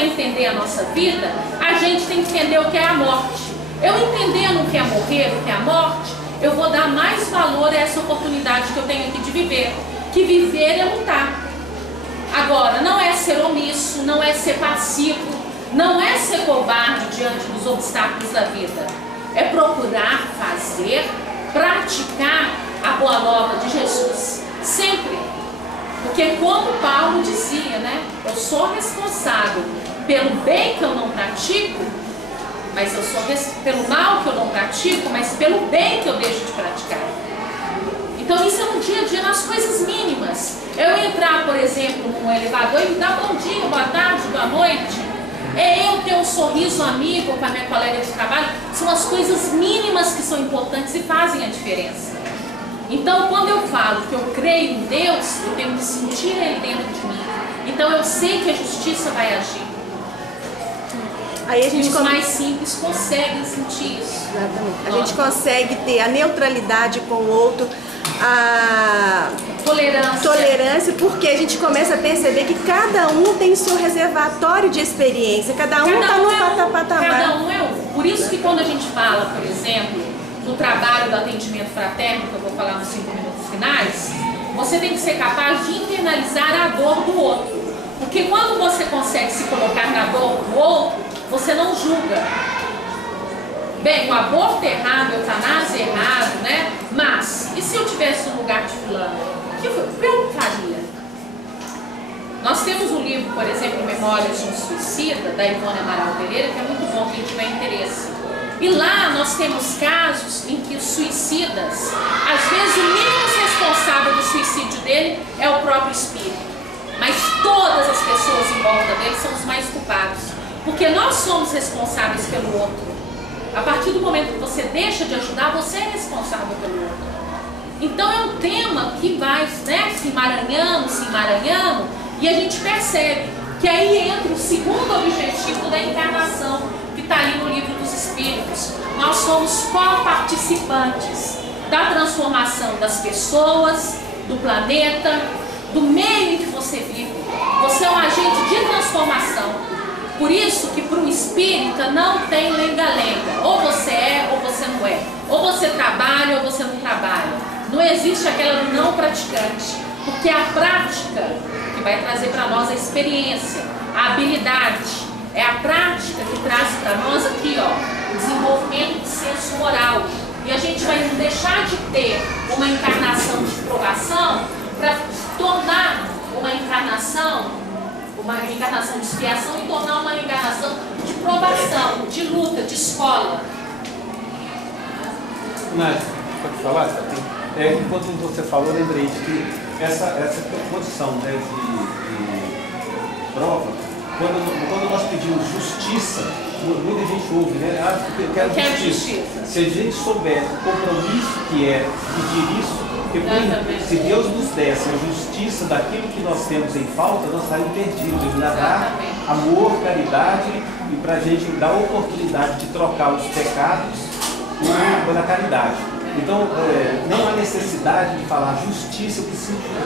para entender a nossa vida, a gente tem que entender o que é a morte. Eu entendendo o que é morrer, o que é a morte, eu vou dar mais valor a essa oportunidade que eu tenho aqui de viver. Que viver é lutar. Agora, não é ser omisso, não é ser passivo, não é ser covarde diante dos obstáculos da vida. É procurar fazer, praticar a boa nova de Jesus. Sempre. Porque como Paulo dizia, né? Eu sou responsável pelo bem que eu não pratico, mas eu sou pelo mal que eu não pratico, mas pelo bem que eu deixo de praticar. Então isso é no dia a dia, nas coisas mínimas. Eu entrar, por exemplo, num elevador e dar bom dia, boa tarde, boa noite. É eu ter um sorriso amigo com a minha colega de trabalho. São as coisas mínimas que são importantes e fazem a diferença. Então, quando eu falo que eu creio em Deus, eu tenho que sentir Ele dentro de mim. Então, eu sei que a justiça vai agir. Aí a gente os mais simples conseguem sentir isso. Exatamente. A gente consegue ter a neutralidade com o outro, a tolerância, porque a gente começa a perceber que cada um tem seu reservatório de experiência, cada um está no patamar. Cada um é um. Por isso que quando a gente fala, por exemplo, do trabalho do atendimento fraterno, que eu vou falar nos 5 minutos finais, você tem que ser capaz de internalizar a dor do outro. Porque quando você consegue se colocar na dor do outro, você não julga. Bem, o aborto é errado, a eutanásia é errado, né? Mas, e se eu tivesse no lugar de fulano? O que eu faria? Nós temos um livro, por exemplo, Memórias de um Suicida, da Ivone Amaral Pereira, que é muito bom quem tiver interesse. E lá nós temos casos em que os suicidas, às vezes o mínimo responsável do suicídio dele é o próprio espírito. Mas todas as pessoas em volta dele são os mais culpados. Porque nós somos responsáveis pelo outro. A partir do momento que você deixa de ajudar, você é responsável pelo outro. Então é um tema que vai, né, se emaranhando, e a gente percebe que aí entra o segundo objetivo da encarnação, que está ali no Livro dos Espíritos. Nós somos co-participantes da transformação das pessoas, do planeta, do meio em que você vive. Você é um agente de transformação. Por isso que para o espírita não tem lenga-lenga. Ou você é ou você não é. Ou você trabalha ou você não trabalha. Não existe aquela do não praticante. Porque é a prática que vai trazer para nós a experiência, a habilidade. É a prática que traz para nós aqui, ó, o desenvolvimento de senso moral. E a gente vai deixar de ter uma encarnação de provação para tornar uma encarnação de expiação e tornar uma encarnação de provação, de luta, de escola. Nádia, pode falar? Enquanto você falou, eu lembrei de que essa condição, né, de prova, quando nós pedimos justiça, muita gente ouve, né? Ah, eu quero justiça. Se a gente souber o compromisso que é pedir isso, porque se Deus nos desse a justiça daquilo que nós temos em falta, nós estaríamos perdidos. Ele nos dá amor, caridade, e para a gente dar a oportunidade de trocar os pecados pela caridade. Então, não há necessidade de falar justiça, eu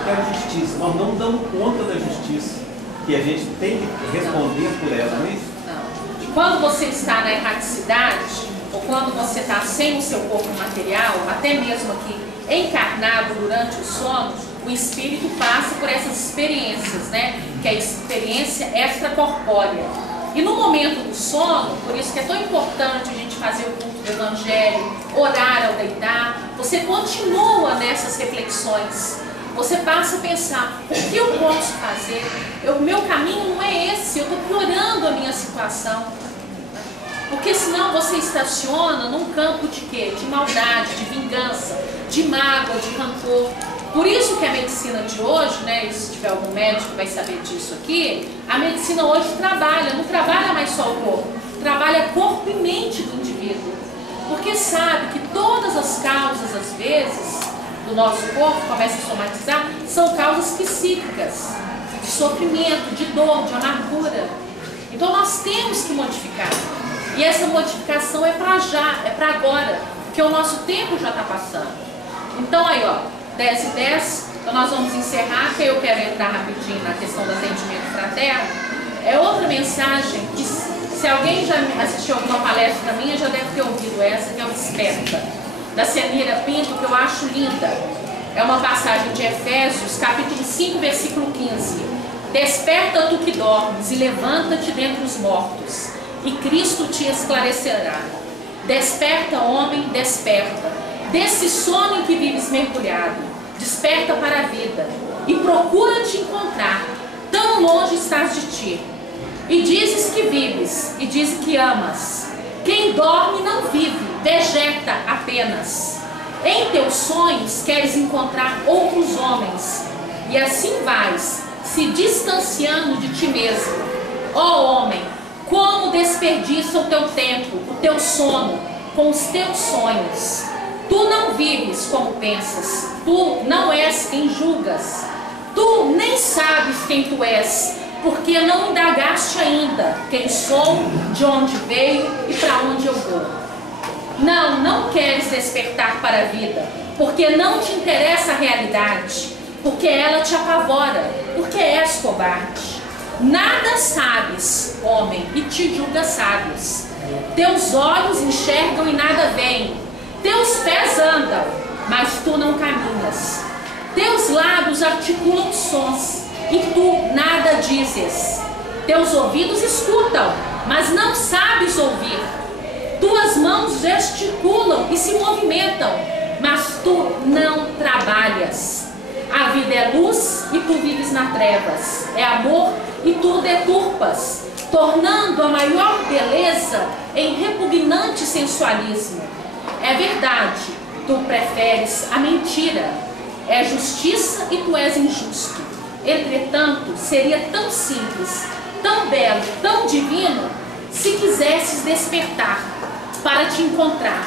quero justiça. Nós não damos conta da justiça, que a gente tem que responder por ela, não é isso? Não. E quando você está na erraticidade, ou quando você está sem o seu corpo material, até mesmo aqui encarnado durante o sono, o espírito passa por essas experiências, né? Que é a experiência extracorpórea. E no momento do sono, por isso que é tão importante a gente fazer o culto do Evangelho, orar ao deitar, você continua nessas reflexões. Você passa a pensar, o que eu posso fazer? O meu caminho não é esse, eu estou piorando a minha situação. Porque senão você estaciona num campo de quê? De maldade, de vingança, de mágoa, de rancor. Por isso que a medicina de hoje, né, e se tiver algum médico que vai saber disso aqui, a medicina hoje não trabalha mais só o corpo, trabalha corpo e mente do indivíduo. Porque sabe que todas as causas, às vezes, do nosso corpo, começa a somatizar, são causas psíquicas, de sofrimento, de dor, de amargura. Então nós temos que modificar. E essa modificação é para já, é para agora, porque o nosso tempo já está passando. Então aí, ó, 10h10, então nós vamos encerrar, que eu quero entrar rapidinho na questão do atendimento fraterno. é outra mensagem que, se alguém já assistiu alguma palestra minha, já deve ter ouvido essa, que é o Desperta, da Senira Pinto, que eu acho linda. É uma passagem de Efésios, capítulo 5, versículo 15. Desperta tu que dormes e levanta-te dentre os mortos, e Cristo te esclarecerá. Desperta, homem, desperta. Desse sono em que vives mergulhado, desperta para a vida e procura te encontrar. Tão longe estás de ti. E dizes que vives, e dizes que amas. Quem dorme não vive, vegeta apenas. Em teus sonhos queres encontrar outros homens, e assim vais, se distanciando de ti mesmo. Ó homem, como desperdiça o teu tempo, o teu sono, com os teus sonhos. Tu não vives como pensas, tu não és quem julgas. Tu nem sabes quem tu és, porque não indagaste ainda quem sou, de onde veio e para onde eu vou. Não queres despertar para a vida, porque não te interessa a realidade, porque ela te apavora, porque és covarde. Nada sabes, homem, e te julgas sábios. Teus olhos enxergam e nada veem. Teus pés andam, mas tu não caminhas. Teus lábios articulam sons, e tu nada dizes. Teus ouvidos escutam, mas não sabes ouvir. Tuas mãos gesticulam e se movimentam, mas tu não trabalhas. A vida é luz e tu vives nas trevas. É amor e tu deturpas, tornando a maior beleza em repugnante sensualismo. É verdade, tu preferes a mentira. É justiça e tu és injusto. Entretanto, seria tão simples, tão belo, tão divino, se quisesses despertar para te encontrar.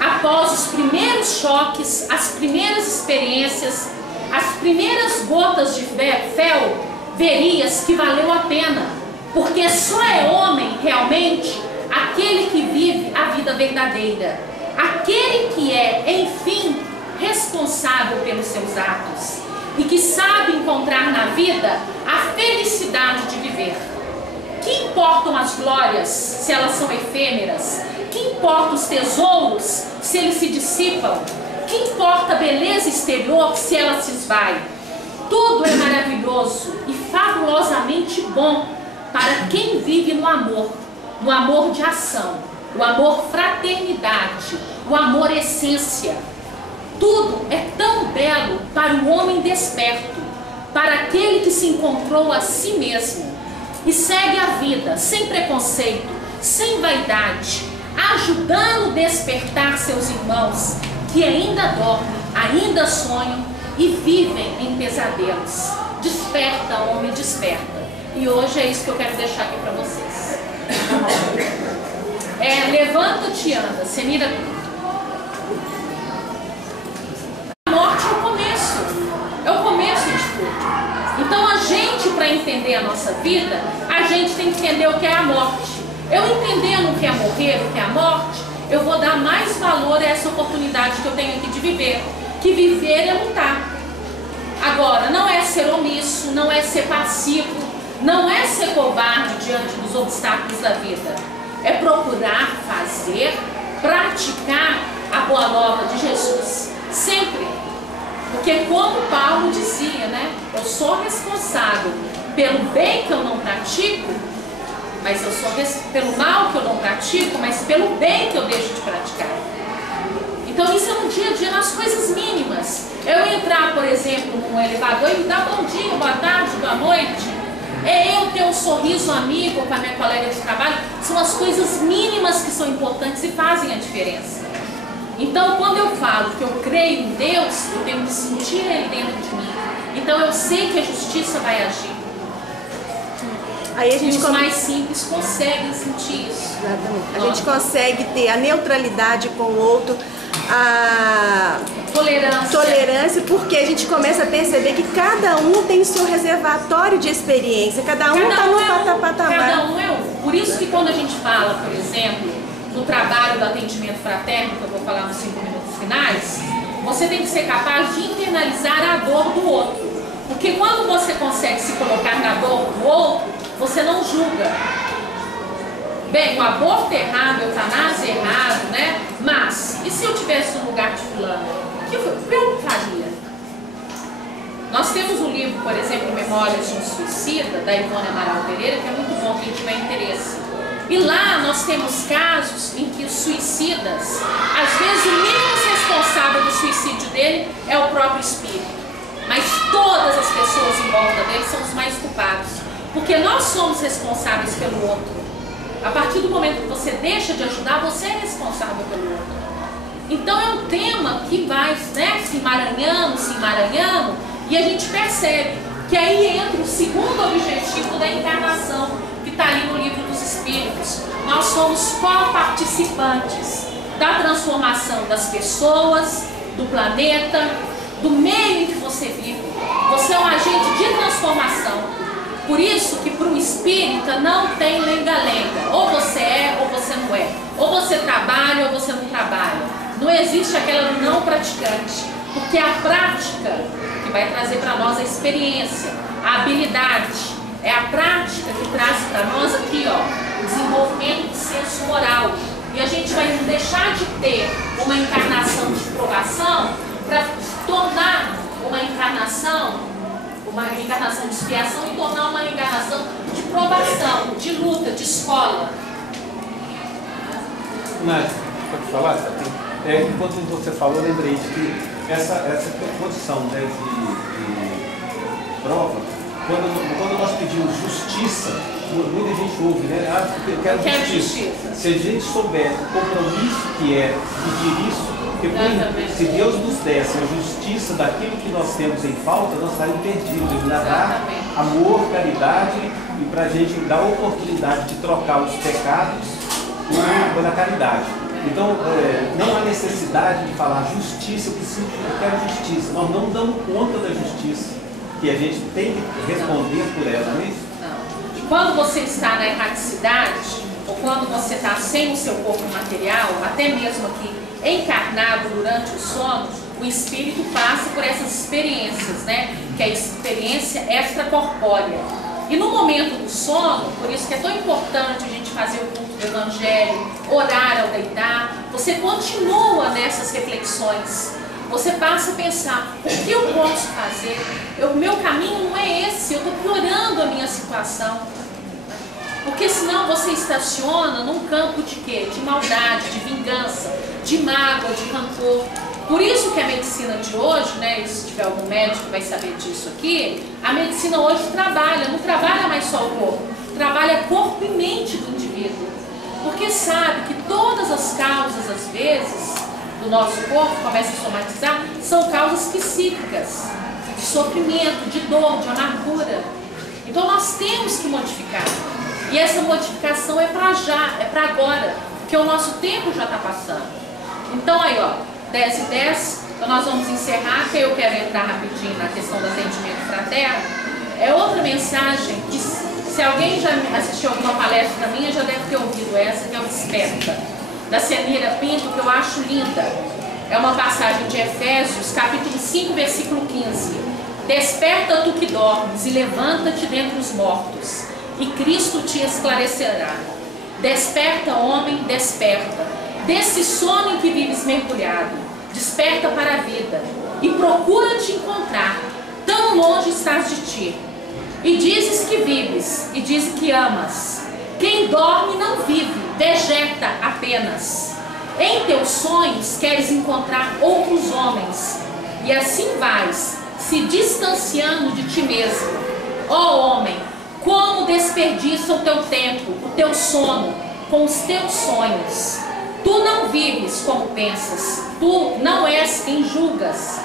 Após os primeiros choques, as primeiras experiências, as primeiras gotas de fel, verias que valeu a pena, porque só é homem realmente aquele que vive a vida verdadeira, aquele que é, enfim, responsável pelos seus atos e que sabe encontrar na vida a felicidade de viver. Que importam as glórias se elas são efêmeras? Que importam os tesouros se eles se dissipam? Que importa a beleza exterior se ela se esvai? Tudo é maravilhoso e fabulosamente bom para quem vive no amor de ação, o amor fraternidade, o amor essência. Tudo é tão belo para o homem desperto, para aquele que se encontrou a si mesmo e segue a vida sem preconceito, sem vaidade, ajudando a despertar seus irmãos que ainda dormem, ainda sonham e vivem em pesadelos. Desperta, homem, desperta. E hoje é isso que eu quero deixar aqui para vocês. Levanta-te e anda, Senira. A morte é o começo de tudo. Então a gente, para entender a nossa vida, a gente tem que entender o que é a morte. Eu entendendo o que é morrer, o que é a morte, eu vou dar mais valor a essa oportunidade que eu tenho aqui de viver. Que viver é lutar. Agora, não é ser omisso, não é ser passivo, não é ser covarde diante dos obstáculos da vida. É procurar fazer, praticar a boa nova de Jesus. Sempre. Porque como Paulo dizia, né? Eu sou responsável pelo bem que eu não pratico, mas eu sou pelo mal que eu não pratico, mas pelo bem que eu deixo de praticar. Então isso é no dia a dia, nas coisas mínimas. Eu entrar, por exemplo, num elevador e dar bom dia, boa tarde, boa noite. É eu ter um sorriso amigo com a minha colega de trabalho. São as coisas mínimas que são importantes e fazem a diferença. Então quando eu falo que eu creio em Deus, eu tenho que sentir Ele dentro de mim. Então eu sei que a justiça vai agir. Aí a gente e os mais simples conseguem sentir isso. Exatamente. A gente consegue ter a neutralidade com o outro, a tolerância, porque a gente começa a perceber que cada um tem seu reservatório de experiência, cada um está no patamar. Cada um é um. Por isso que quando a gente fala, por exemplo, do trabalho do atendimento fraterno, que eu vou falar nos 5 minutos finais, você tem que ser capaz de internalizar a dor do outro. Porque quando você consegue se colocar na dor do outro, você não julga. Bem, o aborto é errado, a eutanásia é errado, né? Mas, e se eu estivesse no lugar de fulano? O que eu faria? Nós temos um livro, por exemplo, Memórias de um Suicida, da Ivone Amaral Pereira, que é muito bom quem tiver interesse. E lá nós temos casos em que os suicidas, às vezes o menos responsável do suicídio dele é o próprio espírito. Mas todas as pessoas em volta dele são os mais culpados. Porque nós somos responsáveis pelo outro. A partir do momento que você deixa de ajudar, você é responsável pelo outro. Então é um tema que vai, né, se emaranhando, e a gente percebe que aí entra o segundo objetivo da encarnação, que está ali no Livro dos Espíritos. Nós somos co-participantes da transformação das pessoas, do planeta, do meio em que você vive. Você é um agente de transformação. Por isso que para o espírita não tem lenga-lenga. Ou você é ou você não é. Ou você trabalha ou você não trabalha. Não existe aquela do não praticante. Porque a prática que vai trazer para nós a experiência, a habilidade. É a prática que traz para nós aqui, ó, o desenvolvimento de senso moral. E a gente vai deixar de ter uma encarnação de provação para tornar uma encarnação de expiação e tornar uma encarnação de provação, de luta, de escola. Nádia, pode falar? Enquanto você falou, eu lembrei de que essa condição, né, de prova, quando nós pedimos justiça, muita gente ouve, né? Ah, eu quero justiça. Se a gente souber o compromisso que é pedir isso, porque se Deus nos desse a justiça daquilo que nós temos em falta, nós estaríamos perdidos. Ele nos dá amor, caridade, e para a gente dar a oportunidade de trocar os pecados pela caridade. Então, não há necessidade de falar justiça, eu quero justiça. Nós não damos conta da justiça, que a gente tem que responder por ela, não é isso? Não. E quando você está na erraticidade, ou quando você está sem o seu corpo material, até mesmo aqui encarnado durante o sono, o espírito passa por essas experiências, né? Que é a experiência extracorpórea. E no momento do sono, por isso que é tão importante a gente fazer o culto do Evangelho, orar ao deitar, você continua nessas reflexões. Você passa a pensar, o que eu posso fazer? O meu caminho não é esse, eu estou piorando a minha situação. Porque senão você estaciona num campo de quê? De maldade, de vingança, de mágoa, de rancor. Por isso que a medicina de hoje, né, e se tiver algum médico que vai saber disso aqui, a medicina hoje não trabalha mais só o corpo, trabalha corpo e mente do indivíduo. Porque sabe que todas as causas, às vezes, do nosso corpo, começa a somatizar, são causas psíquicas, de sofrimento, de dor, de amargura. Então nós temos que modificar. E essa modificação é para já, é para agora, porque o nosso tempo já está passando. Então aí, ó, 10h10, então nós vamos encerrar, que eu quero entrar rapidinho na questão do atendimento fraterno. É outra mensagem que, se alguém já assistiu alguma palestra minha, já deve ter ouvido essa, que é o Desperta, da Senira Pinto, que eu acho linda. É uma passagem de Efésios, capítulo 5, versículo 15. Desperta tu que dormes e levanta-te dentre os mortos, e Cristo te esclarecerá. Desperta, homem, desperta. Desse sono em que vives mergulhado, desperta para a vida e procura te encontrar. Tão longe estás de ti. E dizes que vives, e dizes que amas. Quem dorme não vive, vegeta apenas. Em teus sonhos queres encontrar outros homens, e assim vais, se distanciando de ti mesmo. Ó homem, como desperdiça o teu tempo, o teu sono, com os teus sonhos. Tu não vives como pensas, tu não és quem julgas.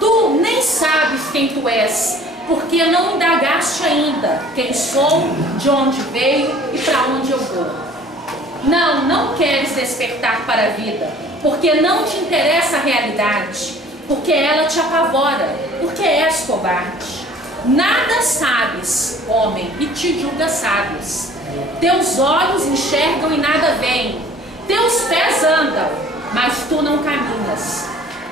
Tu nem sabes quem tu és, porque não indagaste ainda quem sou, de onde veio e para onde eu vou. Não queres despertar para a vida, porque não te interessa a realidade, porque ela te apavora, porque és cobarde. Nada sabes, homem, e te julgas sábios. Teus olhos enxergam e nada veem. Teus pés andam, mas tu não caminhas.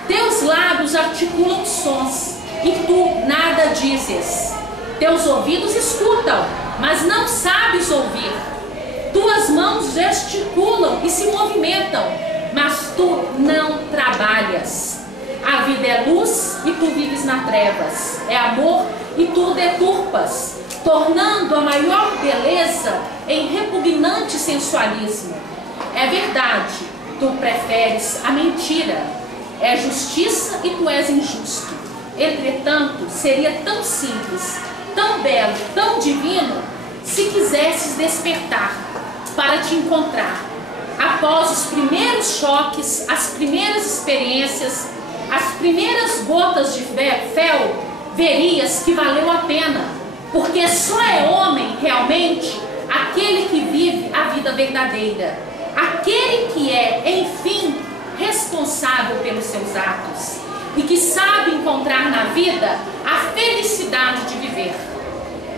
Teus lábios articulam sons, e tu nada dizes. Teus ouvidos escutam, mas não sabes ouvir. Tuas mãos gesticulam e se movimentam, mas tu não trabalhas. A vida é luz e tu vives nas trevas. É amor e tu deturpas, tornando a maior beleza em repugnante sensualismo. É verdade, tu preferes a mentira. É justiça e tu és injusto. Entretanto, seria tão simples, tão belo, tão divino, se quisesses despertar para te encontrar. Após os primeiros choques, as primeiras experiências, as primeiras gotas de fel, verias que valeu a pena, porque só é homem realmente aquele que vive a vida verdadeira, aquele que é, enfim, responsável pelos seus atos e que sabe encontrar na vida a felicidade de viver.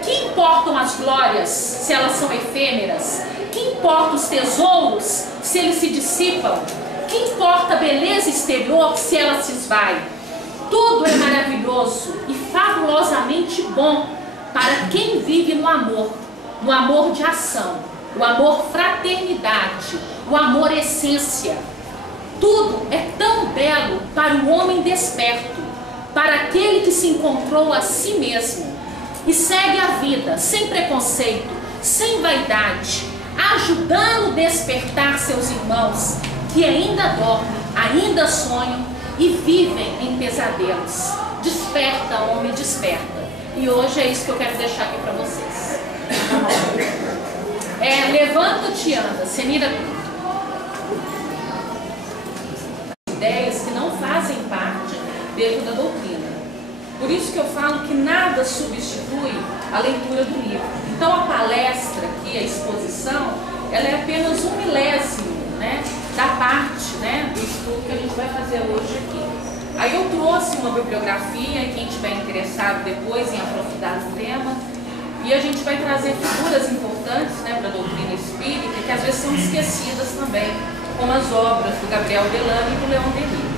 Que importam as glórias se elas são efêmeras? Que importam os tesouros se eles se dissipam? Que importa a beleza exterior se ela se esvai? Tudo é maravilhoso e fabulosamente bom para quem vive no amor de ação, o amor fraternidade, o amor essência. Tudo é tão belo para o homem desperto, para aquele que se encontrou a si mesmo e segue a vida sem preconceito, sem vaidade, ajudando a despertar seus irmãos que ainda dormem, ainda sonham e vivem em pesadelos. Desperta, homem, desperta. E hoje é isso que eu quero deixar aqui para vocês. Levanta-te e anda, Senira. Ideias que não fazem parte dentro da doutrina. Por isso que eu falo que nada substitui a leitura do livro. Então a palestra aqui, a exposição, ela é apenas 1/1000, né, da parte, né, do estudo que a gente vai fazer hoje aqui. Aí eu trouxe uma bibliografia, e quem estiver interessado depois em aprofundar o tema, e a gente vai trazer figuras importantes, né, para a doutrina espírita, que às vezes são esquecidas também, como as obras do Gabriel Delano e do Leon Denis.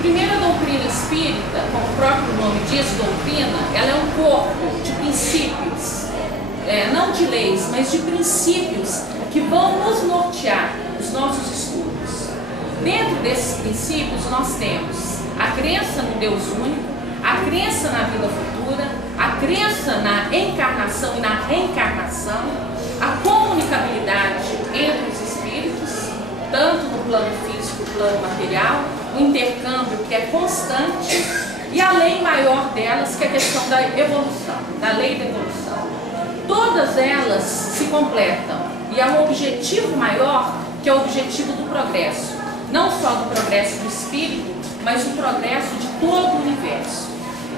Primeiro, a doutrina espírita, como o próprio nome diz, doutrina, ela é um corpo de princípios, não de leis, mas de princípios que vão nos nortear os nossos estudos. Dentro desses princípios nós temos a crença no Deus único, a crença na vida futura, a crença na encarnação e na reencarnação, a comunicabilidade entre os espíritos, tanto no plano físico, no plano material, o intercâmbio que é constante, e a lei maior delas, que é a questão da evolução, da lei da evolução. Todas elas se completam e há um objetivo maior, que é o objetivo do progresso. Não só do progresso do espírito, mas do progresso de todo o universo.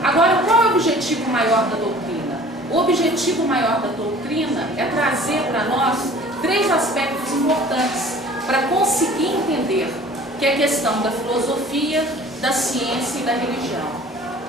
Agora, qual é o objetivo maior da doutrina? O objetivo maior da doutrina é trazer para nós 3 aspectos importantes para conseguir entender, que é a questão da filosofia, da ciência e da religião.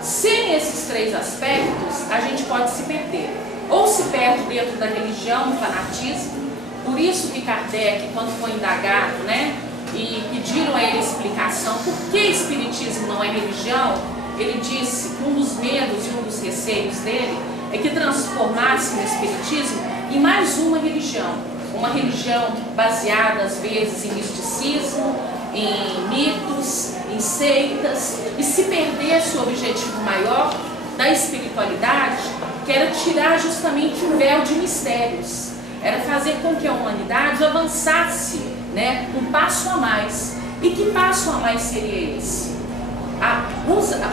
Sem esses 3 aspectos, a gente pode se perder. Ou se perde dentro da religião, no fanatismo. Por isso que Kardec, quando foi indagado, né, e pediram a ele explicação por que espiritismo não é religião, ele disse que um dos medos e um dos receios dele é que transformasse o espiritismo em mais uma religião baseada às vezes em misticismo, em mitos, em seitas, e se perdesse o objetivo maior da espiritualidade, que era tirar justamente o véu de mistérios, era fazer com que a humanidade avançasse, né, um passo a mais. E que passo a mais seria esse?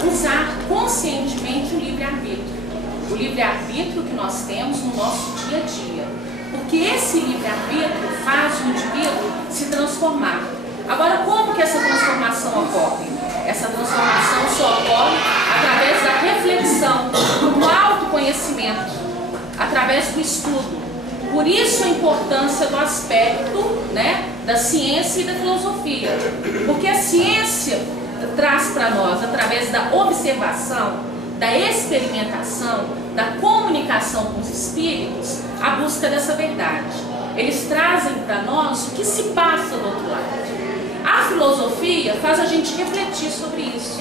Usar conscientemente o livre-arbítrio. O livre-arbítrio que nós temos no nosso dia a dia. Porque esse livre-arbítrio faz o indivíduo se transformar. Agora, como que essa transformação ocorre? Essa transformação só ocorre através da reflexão, do autoconhecimento, através do estudo. Por isso a importância do aspecto, né, da ciência e da filosofia. Porque a ciência traz para nós, através da observação, da experimentação, da comunicação com os espíritos, a busca dessa verdade. Eles trazem para nós o que se passa do outro lado. A filosofia faz a gente refletir sobre isso,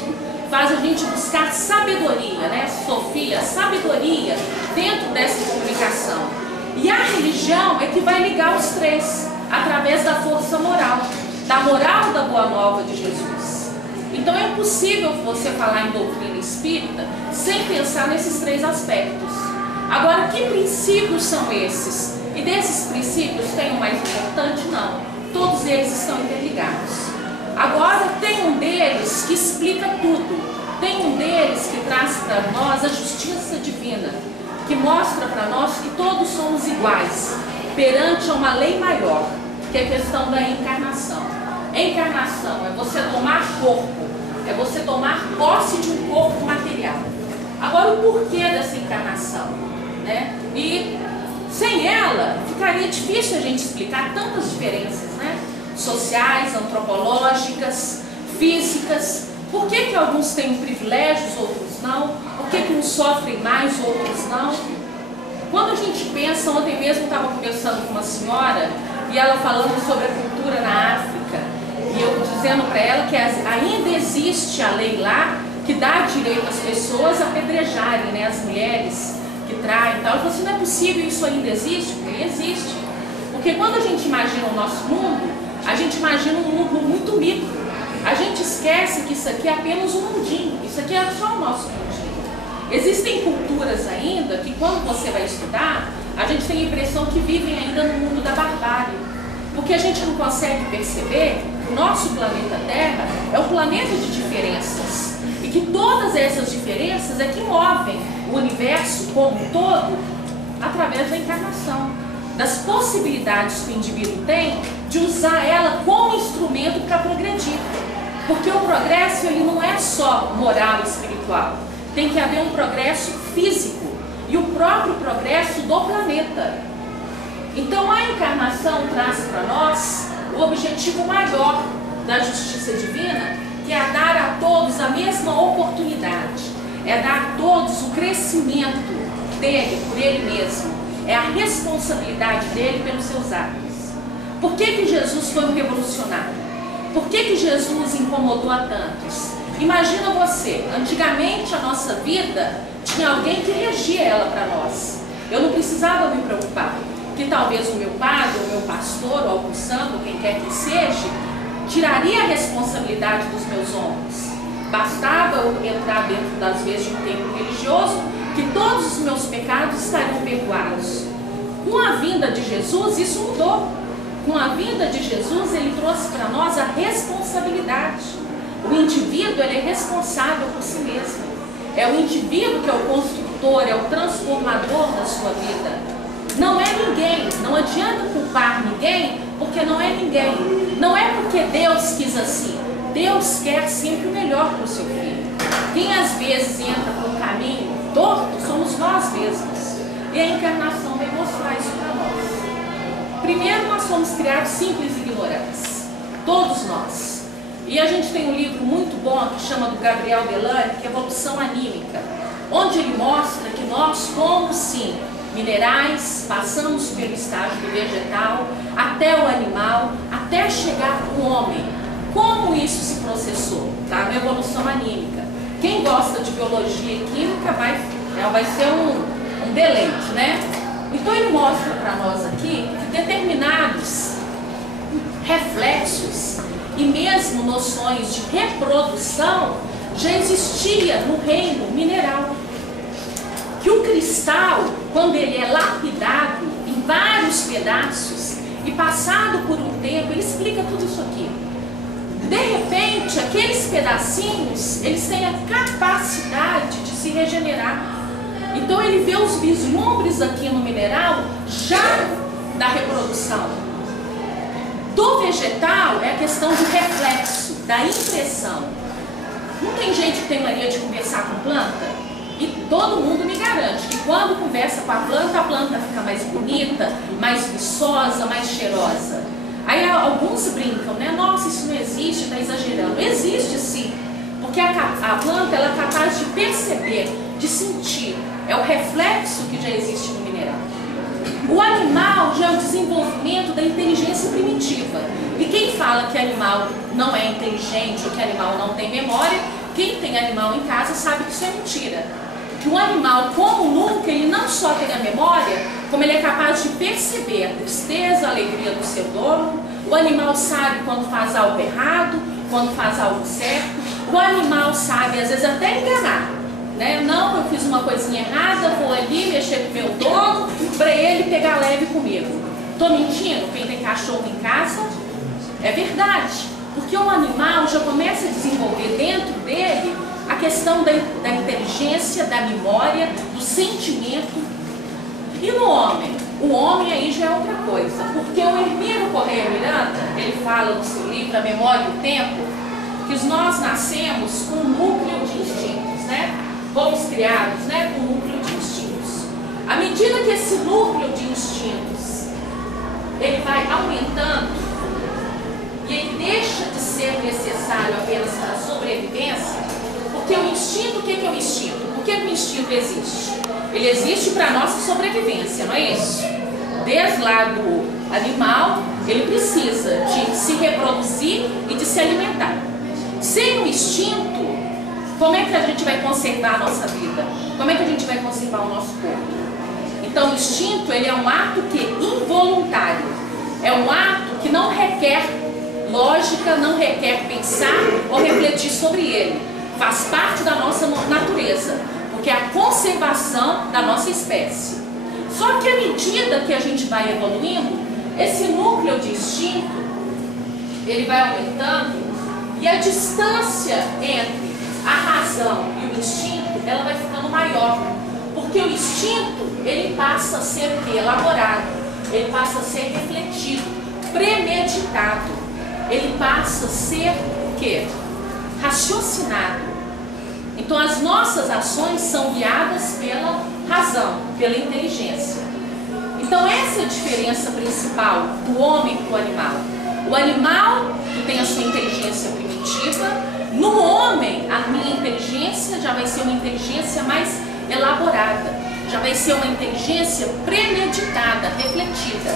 faz a gente buscar sabedoria, né? Sofia, sabedoria dentro dessa comunicação. E a religião é que vai ligar os três, através da força moral, da moral da Boa Nova de Jesus. Então é impossível você falar em doutrina espírita sem pensar nesses três aspectos. Agora, que princípios são esses? E desses princípios tem o mais importante? Não. Todos eles estão interligados. Agora, tem um deles que explica tudo. Tem um deles que traz para nós a justiça divina, que mostra para nós que todos somos iguais perante a uma lei maior, que é a questão da encarnação. Encarnação é você tomar corpo, é você tomar posse de um corpo material. Agora, o porquê dessa encarnação, né? E sem ela, ficaria difícil a gente explicar tantas diferenças, né? Sociais, antropológicas, físicas. Por que alguns têm privilégios, outros não? Por que uns sofrem mais, outros não? Quando a gente pensa, ontem mesmo estava conversando com uma senhora e ela falando sobre a cultura na África, e eu dizendo para ela que ainda existe a lei lá que dá direito às pessoas a apedrejarem, né, as mulheres que traem e tal. Ela falou assim, não é possível, isso ainda existe? Porque existe. Porque quando a gente imagina o nosso mundo, a gente imagina um mundo muito micro. A gente esquece que isso aqui é apenas um mundinho, isso aqui é só o nosso mundinho. Existem culturas ainda que quando você vai estudar, a gente tem a impressão que vivem ainda no mundo da barbárie. Porque a gente não consegue perceber que o nosso planeta Terra é um planeta de diferenças. E que todas essas diferenças é que movem o universo como um todo através da encarnação. Das possibilidades que o indivíduo tem de usar ela como instrumento para progredir. Porque o progresso ele não é só moral e espiritual. Tem que haver um progresso físico e o próprio progresso do planeta. Então a encarnação traz para nós o objetivo maior da justiça divina, que é dar a todos a mesma oportunidade, é dar a todos o crescimento dele, por ele mesmo, é a responsabilidade dele pelos seus atos. Por que Jesus foi um revolucionário? Por que Jesus incomodou a tantos? Imagina você, antigamente a nossa vida tinha alguém que regia ela para nós. Eu não precisava me preocupar, que talvez o meu padre, o meu pastor, ou algum santo, quem quer que seja, tiraria a responsabilidade dos meus ombros. Bastava eu entrar dentro das vezes de um templo religioso, que todos os meus pecados estariam perdoados. Com a vinda de Jesus, isso mudou. Com a vinda de Jesus, ele trouxe para nós a responsabilidade. O indivíduo ele é responsável por si mesmo. É o indivíduo que é o construtor, é o transformador da sua vida. Não é ninguém, não adianta culpar ninguém, porque não é ninguém. Não é porque Deus quis assim. Deus quer sempre o melhor para o seu filho. Quem às vezes entra por um caminho torto somos nós mesmos. E a encarnação vem mostrar isso para nós. Primeiro, nós somos criados simples e ignorantes. Todos nós. E a gente tem um livro muito bom que chama do Gabriel Delane, que é Evolução Anímica, onde ele mostra que nós somos sim minerais, passamos pelo estágio do vegetal, até o animal, até chegar ao homem. Como isso se processou? Tá? Na evolução anímica. Quem gosta de biologia e química vai ser um deleite, né? Então ele mostra para nós aqui que determinados reflexos e mesmo noções de reprodução já existia no reino mineral. Que o cristal, quando ele é lapidado em vários pedaços e passado por um tempo, ele explica tudo isso aqui. De repente, aqueles pedacinhos, eles têm a capacidade de se regenerar. Então ele vê os vislumbres aqui no mineral já da reprodução. Do vegetal é a questão do reflexo, da impressão. Não tem gente que tem mania de conversar com planta? E todo mundo me garante que quando conversa com a planta fica mais bonita, mais viçosa, mais cheirosa. Aí alguns brincam, né? Nossa, isso não existe, está exagerando. Existe sim, porque a planta ela é capaz de perceber, de sentir. É o reflexo que já existe no mineral. O animal já é o desenvolvimento da inteligência primitiva. E quem fala que animal não é inteligente ou que animal não tem memória, quem tem animal em casa sabe que isso é mentira. que o animal, como nunca, ele não só tem a memória, como ele é capaz de perceber a tristeza, a alegria do seu dono. O animal sabe quando faz algo errado, quando faz algo certo. O animal sabe, às vezes, até enganar, né? Não, eu fiz uma coisinha errada, vou ali mexer com o meu dono para ele pegar leve comigo. Estou mentindo? Quem tem cachorro em casa? É verdade, porque o animal já começa a desenvolver dentro dele a questão da inteligência, da memória, do sentimento. E no homem? O homem aí já é outra coisa, porque o Hermínio Correia Miranda, ele fala no seu livro A Memória e o Tempo, que nós nascemos com um núcleo de instintos, né? Fomos criados, né, com um núcleo de instintos. À medida que esse núcleo de instintos ele vai aumentando e ele deixa de ser necessário apenas para a sobrevivência, porque o instinto, o que é o instinto? Por que o instinto existe? Ele existe para a nossa sobrevivência, não é isso? Desde lá do animal, ele precisa de se reproduzir e de se alimentar. Sem o instinto, como é que a gente vai conservar a nossa vida? Como é que a gente vai conservar o nosso corpo? Então, o instinto, ele é um ato que é involuntário. É um ato que não requer lógica, não requer pensar ou refletir sobre ele. Faz parte da nossa natureza, porque é a conservação da nossa espécie. Só que à medida que a gente vai evoluindo, esse núcleo de instinto, ele vai aumentando e a distância entre a razão e o instinto, ela vai ficando maior. Porque o instinto, ele passa a ser o quê? Elaborado, ele passa a ser refletido, premeditado, ele passa a ser o quê? Raciocinado. Então as nossas ações são guiadas pela razão, pela inteligência. Então essa é a diferença principal do homem para o animal. O animal tem a sua inteligência primitiva, no homem a minha inteligência já vai ser uma inteligência mais elaborada, já vai ser uma inteligência premeditada, refletida.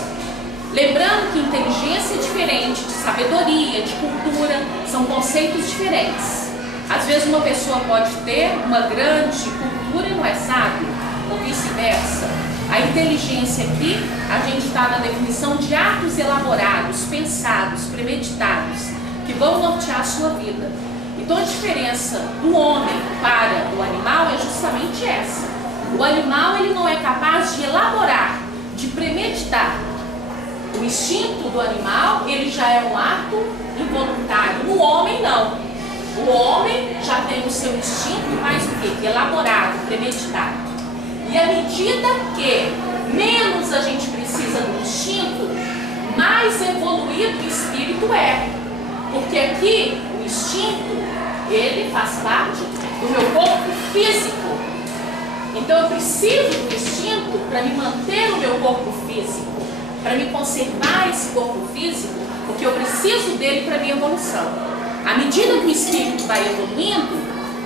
Lembrando que inteligência é diferente de sabedoria, de cultura, são conceitos diferentes. Às vezes uma pessoa pode ter uma grande cultura e não é sábio, ou vice-versa. A inteligência aqui, a gente está na definição de atos elaborados, pensados, premeditados, que vão nortear a sua vida. Então a diferença do homem para o animal é justamente essa. O animal, ele não é capaz de elaborar, de premeditar. O instinto do animal, ele já é um ato involuntário. No homem, não. O homem já tem o seu instinto mais o quê? Elaborado, premeditado. E à medida que menos a gente precisa do instinto, mais evoluído o espírito é. Porque aqui, o instinto, ele faz parte do meu corpo físico. Então eu preciso do instinto para me manter no meu corpo físico, para me conservar esse corpo físico, porque eu preciso dele para a minha evolução. À medida que o espírito vai evoluindo,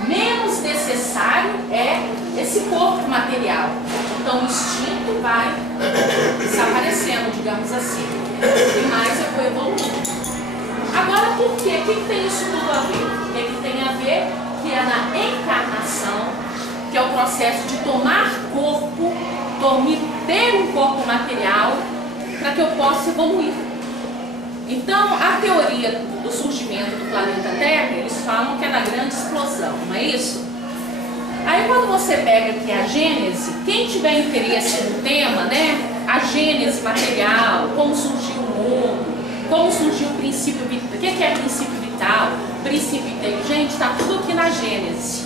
menos necessário é esse corpo material. Então o instinto vai desaparecendo, digamos assim, e mais eu vou evoluindo. Agora, por quê? O que tem isso tudo a ver? O que tem a ver? Que é na encarnação, que é o processo de tomar corpo, ter um corpo material, para que eu possa evoluir. Então, a teoria do surgimento do planeta Terra, eles falam que é na grande explosão, não é isso? Aí quando você pega aqui a Gênese, quem tiver interesse no tema, né? A Gênese material, como surgiu o mundo, como surgiu o princípio vital, o que é princípio vital, princípio inteligente, está tudo aqui na Gênese.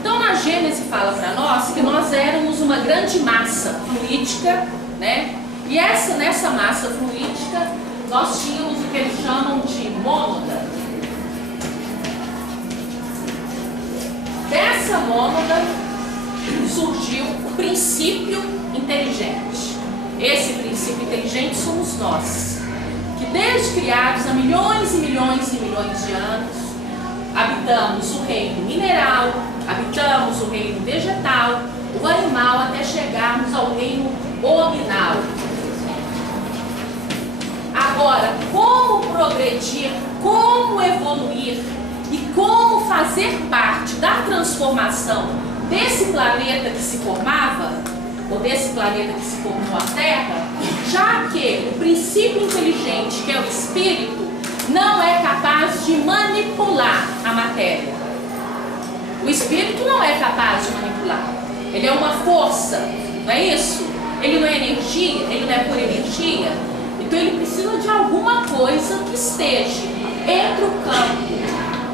Então na Gênese fala para nós que nós éramos uma grande massa fluídica, né? E nessa massa fluídica nós tínhamos o que eles chamam de mônada. Dessa mônada surgiu o princípio inteligente. Esse princípio inteligente somos nós, que desde criados há milhões e milhões e milhões de anos, habitamos o reino mineral, habitamos o reino vegetal, o animal, até chegarmos ao reino hominal. Agora, como progredir, como evoluir e como fazer parte da transformação desse planeta que se formava, ou desse planeta que se formou a Terra, já que o princípio inteligente, que é o espírito, não é capaz de manipular a matéria. O espírito não é capaz de manipular. Ele é uma força, não é isso? Ele não é energia, ele não é por energia. Então ele precisa de alguma coisa que esteja entre o campo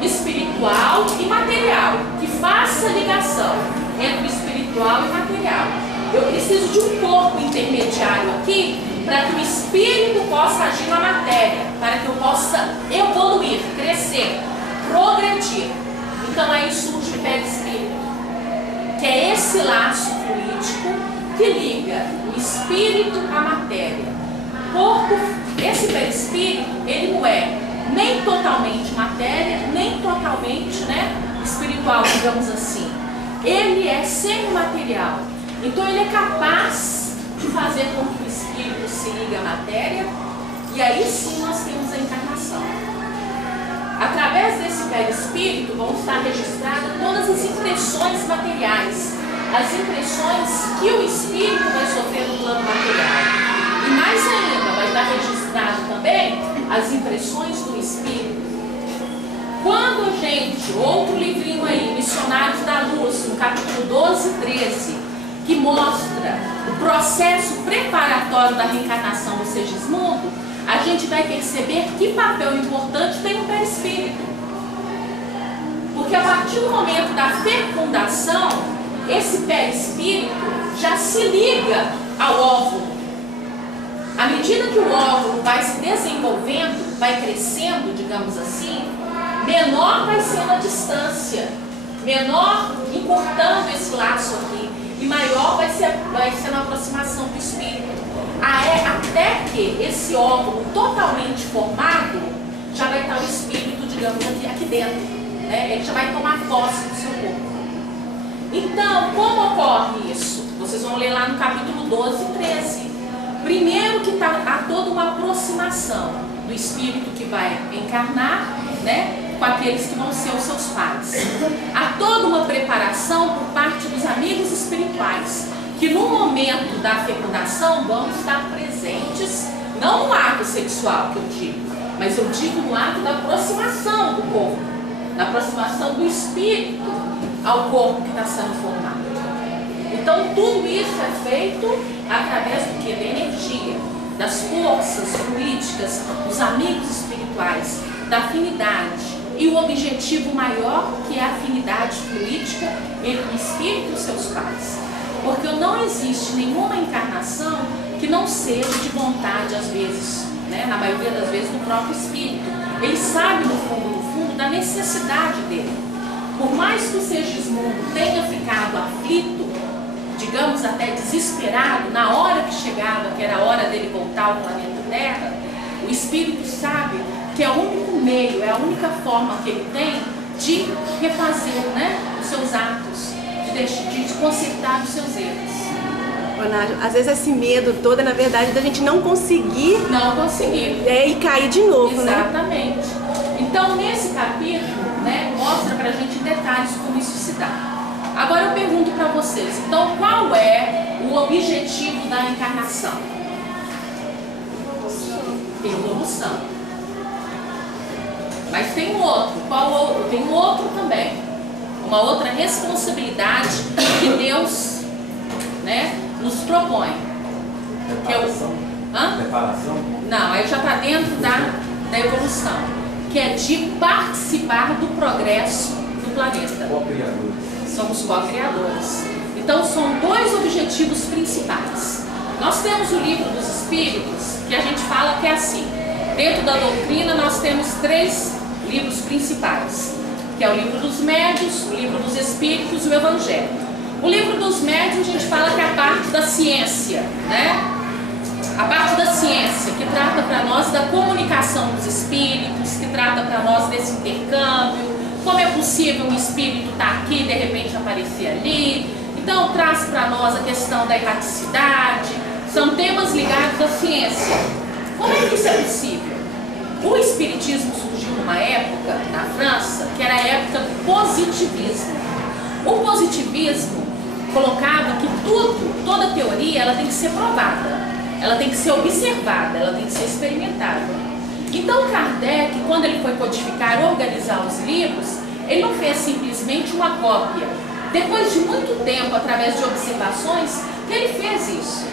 espiritual e material, que faça ligação entre o espiritual e o material. Eu preciso de um corpo intermediário aqui para que o espírito possa agir na matéria, para que eu possa evoluir, crescer, progredir. Então aí surge o perispírito, que é esse laço fluídico que liga o espírito à matéria. Corpo, esse perispírito, ele não é nem totalmente matéria, nem totalmente, espiritual, digamos assim. Ele é semimaterial. Então ele é capaz de fazer com que o espírito se ligue à matéria, e aí sim nós temos a encarnação. Através desse perispírito vão estar registradas todas as impressões materiais, as impressões que o espírito vai sofrer no plano material. E mais ainda, vai estar registrado também as impressões do espírito. Quando a gente, outro livrinho aí, Missionários da Luz, no capítulo 12 e 13, que mostra o processo preparatório da reencarnação do Segismundo, a gente vai perceber que papel importante tem o perispírito. Porque a partir do momento da fecundação, esse perispírito já se liga ao óvulo. À medida que o óvulo vai se desenvolvendo, vai crescendo, digamos assim, menor vai sendo a distância, menor encurtando esse laço aqui, e maior vai ser a aproximação do espírito. Até que esse óvulo totalmente formado, já vai estar o espírito, digamos, aqui dentro, ele já vai tomar posse do seu corpo. Então, como ocorre isso? Vocês vão ler lá no capítulo 12 e 13. Primeiro que há toda uma aproximação do espírito que vai encarnar, com aqueles que vão ser os seus pais. Há toda uma preparação por parte dos amigos espirituais, que no momento da fecundação vão estar presentes, não no ato sexual que eu digo, mas eu digo no ato da aproximação do corpo, da aproximação do espírito ao corpo que está sendo formado. Então tudo isso é feito através do que? Da energia, das forças fluídicas, dos amigos espirituais, da afinidade. E o objetivo maior, que é a afinidade fluídica entre o espírito e os seus pais. Porque não existe nenhuma encarnação que não seja de vontade, às vezes, na maioria das vezes, do próprio espírito. Ele sabe, no fundo, da necessidade dele. Por mais que o Segismundo tenha ficado aflito, digamos até desesperado, na hora que chegava, que era a hora dele voltar ao planeta Terra, o espírito sabe que é o único meio, é a única forma que ele tem de refazer os seus atos, de consertar os seus erros. Nádia, às vezes esse medo todo é, na verdade, da gente não conseguir. E cair de novo, Exatamente. Então, nesse capítulo, mostra pra gente em detalhes como isso se dá. Agora eu pergunto para vocês, então qual é o objetivo da encarnação? Evolução. Mas tem um outro, qual outro? Tem um outro também, uma outra responsabilidade que Deus nos propõe. Que é o... Preparação? Não, aí já está dentro da evolução, que é de participar do progresso do planeta. Co-criadores. Somos co-criadores. Então são dois objetivos principais. Nós temos o livro dos Espíritos, que a gente fala que é assim. Dentro da doutrina nós temos 3 livros principais, que é o livro dos médiuns, o livro dos espíritos e o evangelho. O livro dos médiuns a gente fala que é a parte da ciência, A parte da ciência que trata para nós da comunicação dos espíritos, que trata para nós desse intercâmbio, como é possível um espírito estar aqui e de repente aparecer ali. Então traz para nós a questão da erraticidade, são temas ligados à ciência. Como é que isso é possível? O espiritismo surgiu numa época, na França, que era a época do positivismo. O positivismo colocava que toda teoria, ela tem que ser provada, ela tem que ser observada, ela tem que ser experimentada. Então Kardec, quando ele foi codificar, organizar os livros, ele não fez simplesmente uma cópia. Depois de muito tempo, através de observações, que ele fez isso.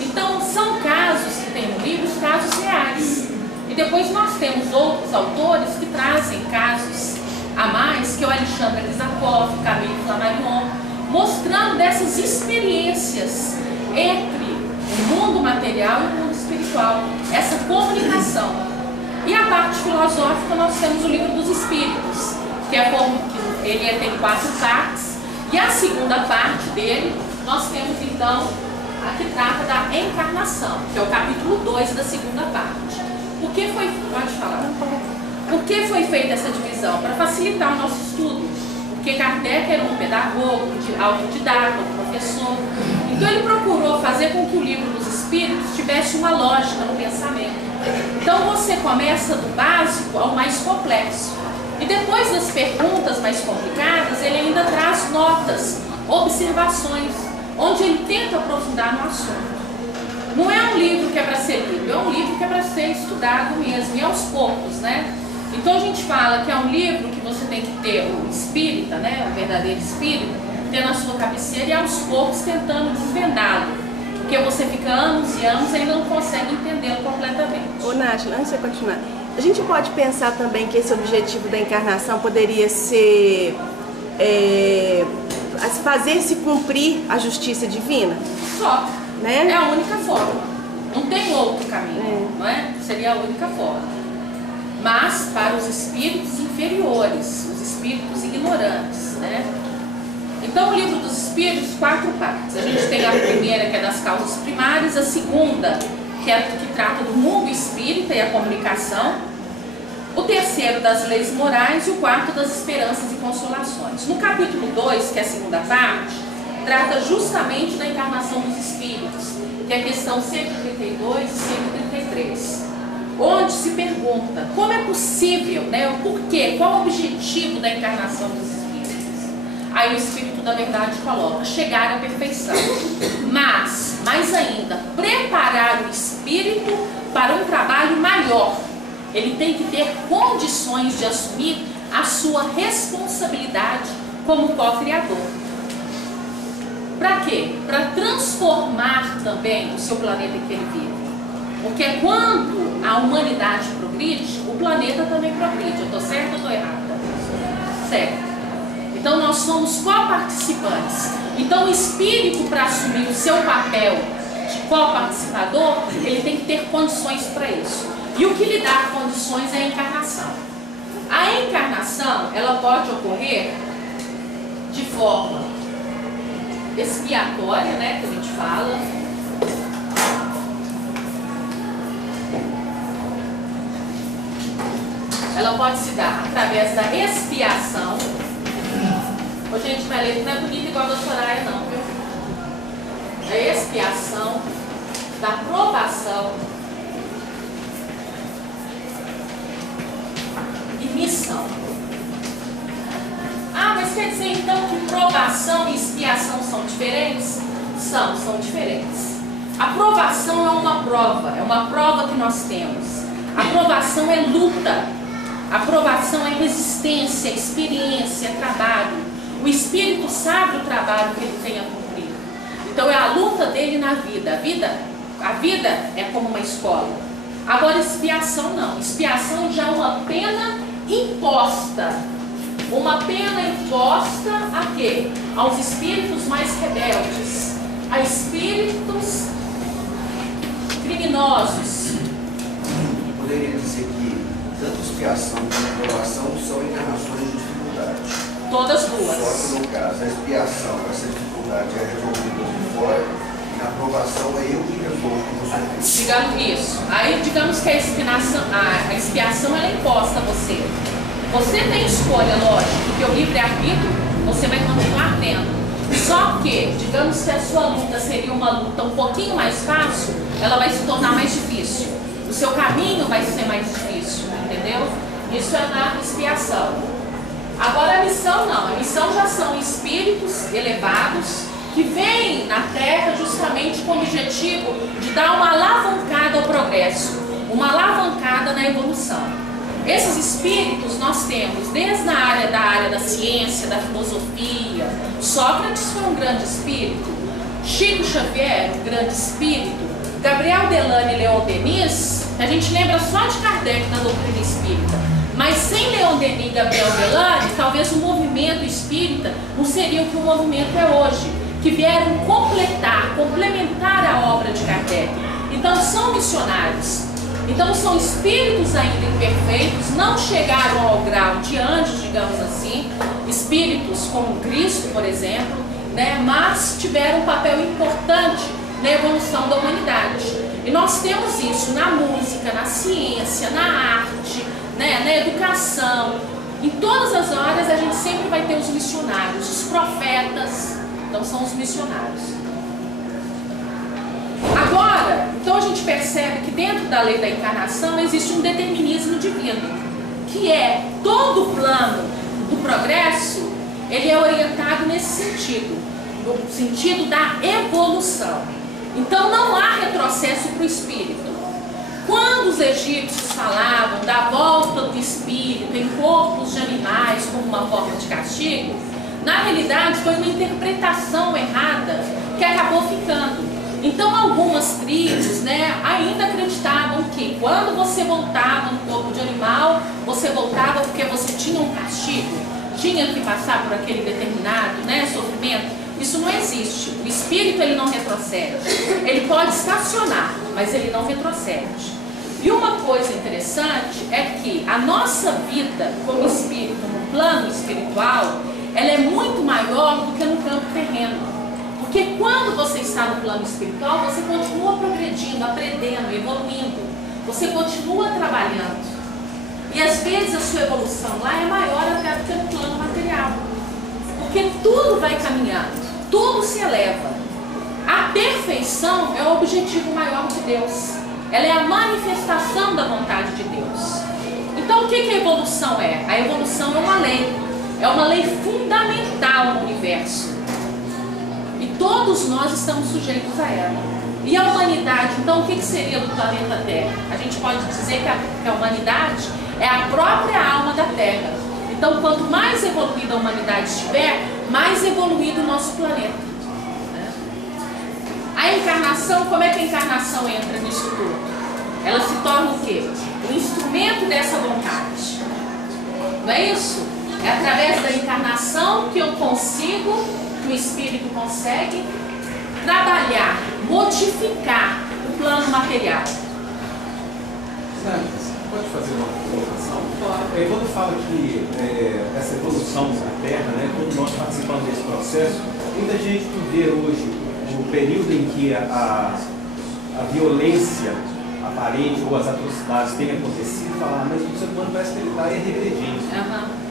Então são casos que tem no livro, casos reais. E depois nós temos outros autores que trazem casos a mais, que é o Alexandre Aguizakov, Camille Flammarion, mostrando dessas experiências entre o mundo material e o mundo espiritual, essa comunicação. E a parte filosófica, nós temos o Livro dos Espíritos, que ele tem 4 partes, e a segunda parte dele, nós temos então a que trata da encarnação, que é o capítulo 2 da segunda parte. Pode falar? Por que foi feita essa divisão? Para facilitar o nosso estudo. Porque Kardec era um pedagogo, autodidata, um professor. Então ele procurou fazer com que o Livro dos Espíritos tivesse uma lógica no pensamento. Então você começa do básico ao mais complexo. E depois das perguntas mais complicadas, ele ainda traz notas, observações, onde ele tenta aprofundar no assunto. Não é um livro que é para ser lido, é um livro que é para ser estudado mesmo, e aos poucos, né? Então a gente fala que é um livro que você tem que ter o espírita, né? O verdadeiro espírita, ter na sua cabeceira e aos poucos tentando desvendá-lo. Porque você fica anos e anos e ainda não consegue entendê-lo completamente. Ô Nath, antes de você continuar, a gente pode pensar também que esse objetivo da encarnação poderia ser fazer-se cumprir a justiça divina? Só. Né? É a única forma. Não tem outro caminho, não é? Seria a única forma. Mas para os espíritos inferiores, os espíritos ignorantes, né? Então o Livro dos Espíritos, 4 partes. A gente tem a primeira, que é das causas primárias, a segunda, que trata do mundo espírita e a comunicação, o terceiro das leis morais e o quarto das esperanças e consolações. No capítulo 2, que é a segunda parte, trata justamente da encarnação dos espíritos, que é a questão 132 e 133, onde se pergunta como é possível, né, o porquê, qual o objetivo da encarnação dos espíritos. Aí o Espírito da Verdade coloca: chegar à perfeição, mas, mais ainda, preparar o espírito para um trabalho maior. Ele tem que ter condições de assumir a sua responsabilidade como co-criador. Para quê? Para transformar também o seu planeta em que ele vive. Porque quando a humanidade progride, o planeta também progride. Eu estou certa ou estou errada? Certo. Então nós somos coparticipantes. Então o espírito, para assumir o seu papel de coparticipador, ele tem que ter condições para isso. E o que lhe dá condições é a encarnação. A encarnação, ela pode ocorrer de forma expiatória, né, que a gente fala. Ela pode se dar através da expiação. Ô, gente, minha letra não é bonita igual a da Soraya, não, viu? Da expiação, da provação e missão. Ah, mas quer dizer então que provação e expiação são diferentes? São diferentes. A provação é uma prova que nós temos. A provação é luta, a provação é resistência, experiência, trabalho. O espírito sabe o trabalho que ele tem a cumprir. Então é a luta dele na vida. A vida é como uma escola. Agora expiação não. Expiação já é uma pena imposta. Uma pena imposta a quê? Aos espíritos mais rebeldes, a espíritos criminosos. Poderia dizer que tanto expiação como provação são encarnações de dificuldade. Todas duas. Só que no caso, a expiação, essa dificuldade é resolvida de fora, e na provação é eu que resolvo com você. Digamos isso. Aí digamos que a expiação ela é imposta a você. Você tem escolha, lógico, porque o livre-arbítrio você vai continuar tendo. Só que, digamos que a sua luta seria uma luta um pouquinho mais fácil, ela vai se tornar mais difícil. O seu caminho vai ser mais difícil, entendeu? Isso é na expiação. Agora a missão não. A missão já são espíritos seres elevados que vêm na Terra justamente com o objetivo de dar uma alavancada ao progresso, uma alavancada na evolução. Esses espíritos nós temos desde a área da ciência, da filosofia. Sócrates foi um grande espírito, Chico Xavier, um grande espírito, Gabriel Delane e Leon Denis, a gente lembra só de Kardec na doutrina espírita, mas sem Leon Denis e Gabriel Delane, talvez o movimento espírita não seria o que o movimento é hoje, que vieram complementar a obra de Kardec. Então são missionários, então são espíritos ainda imperfeitos, não chegaram ao grau de anjos, digamos assim, espíritos como Cristo, por exemplo, né, mas tiveram um papel importante na evolução da humanidade. E nós temos isso na música, na ciência, na arte, né, na educação. Em todas as áreas a gente sempre vai ter os missionários, os profetas, então são os missionários. Agora, então a gente percebe que dentro da lei da encarnação existe um determinismo divino, que é todo o plano do progresso, ele é orientado nesse sentido, no sentido da evolução. Então não há retrocesso para o espírito. Quando os egípcios falavam da volta do espírito em corpos de animais como uma forma de castigo, na realidade foi uma interpretação errada que acabou ficando. Então algumas tribos, né, ainda acreditavam que quando você voltava no corpo de animal, você voltava porque você tinha um castigo, tinha que passar por aquele determinado, né, sofrimento. Isso não existe. O espírito ele não retrocede. Ele pode estacionar, mas ele não retrocede. E uma coisa interessante é que a nossa vida como espírito no plano espiritual, ela é muito maior do que no campo terreno. Porque quando você está no plano espiritual, você continua progredindo, aprendendo, evoluindo. Você continua trabalhando. E às vezes a sua evolução lá é maior até do que no plano material. Porque tudo vai caminhando, tudo se eleva. A perfeição é o objetivo maior de Deus. Ela é a manifestação da vontade de Deus. Então o que a evolução é? A evolução é uma lei fundamental no universo. E todos nós estamos sujeitos a ela. E a humanidade, então o que seria do planeta Terra? A gente pode dizer que a humanidade é a própria alma da Terra. Então quanto mais evoluída a humanidade estiver, mais evoluído o nosso planeta. A encarnação, como é que a encarnação entra nisso tudo? Ela se torna o quê? O instrumento dessa vontade. Não é isso? É através da encarnação que eu consigo, que o espírito consegue trabalhar, modificar o plano material. Pode fazer uma colocação? Pode. Quando fala que essa evolução da Terra, né, quando nós participamos desse processo, muita gente vê hoje o período em que a violência aparente ou as atrocidades têm acontecido, falar, mas o ser humano parece que ele está regredindo.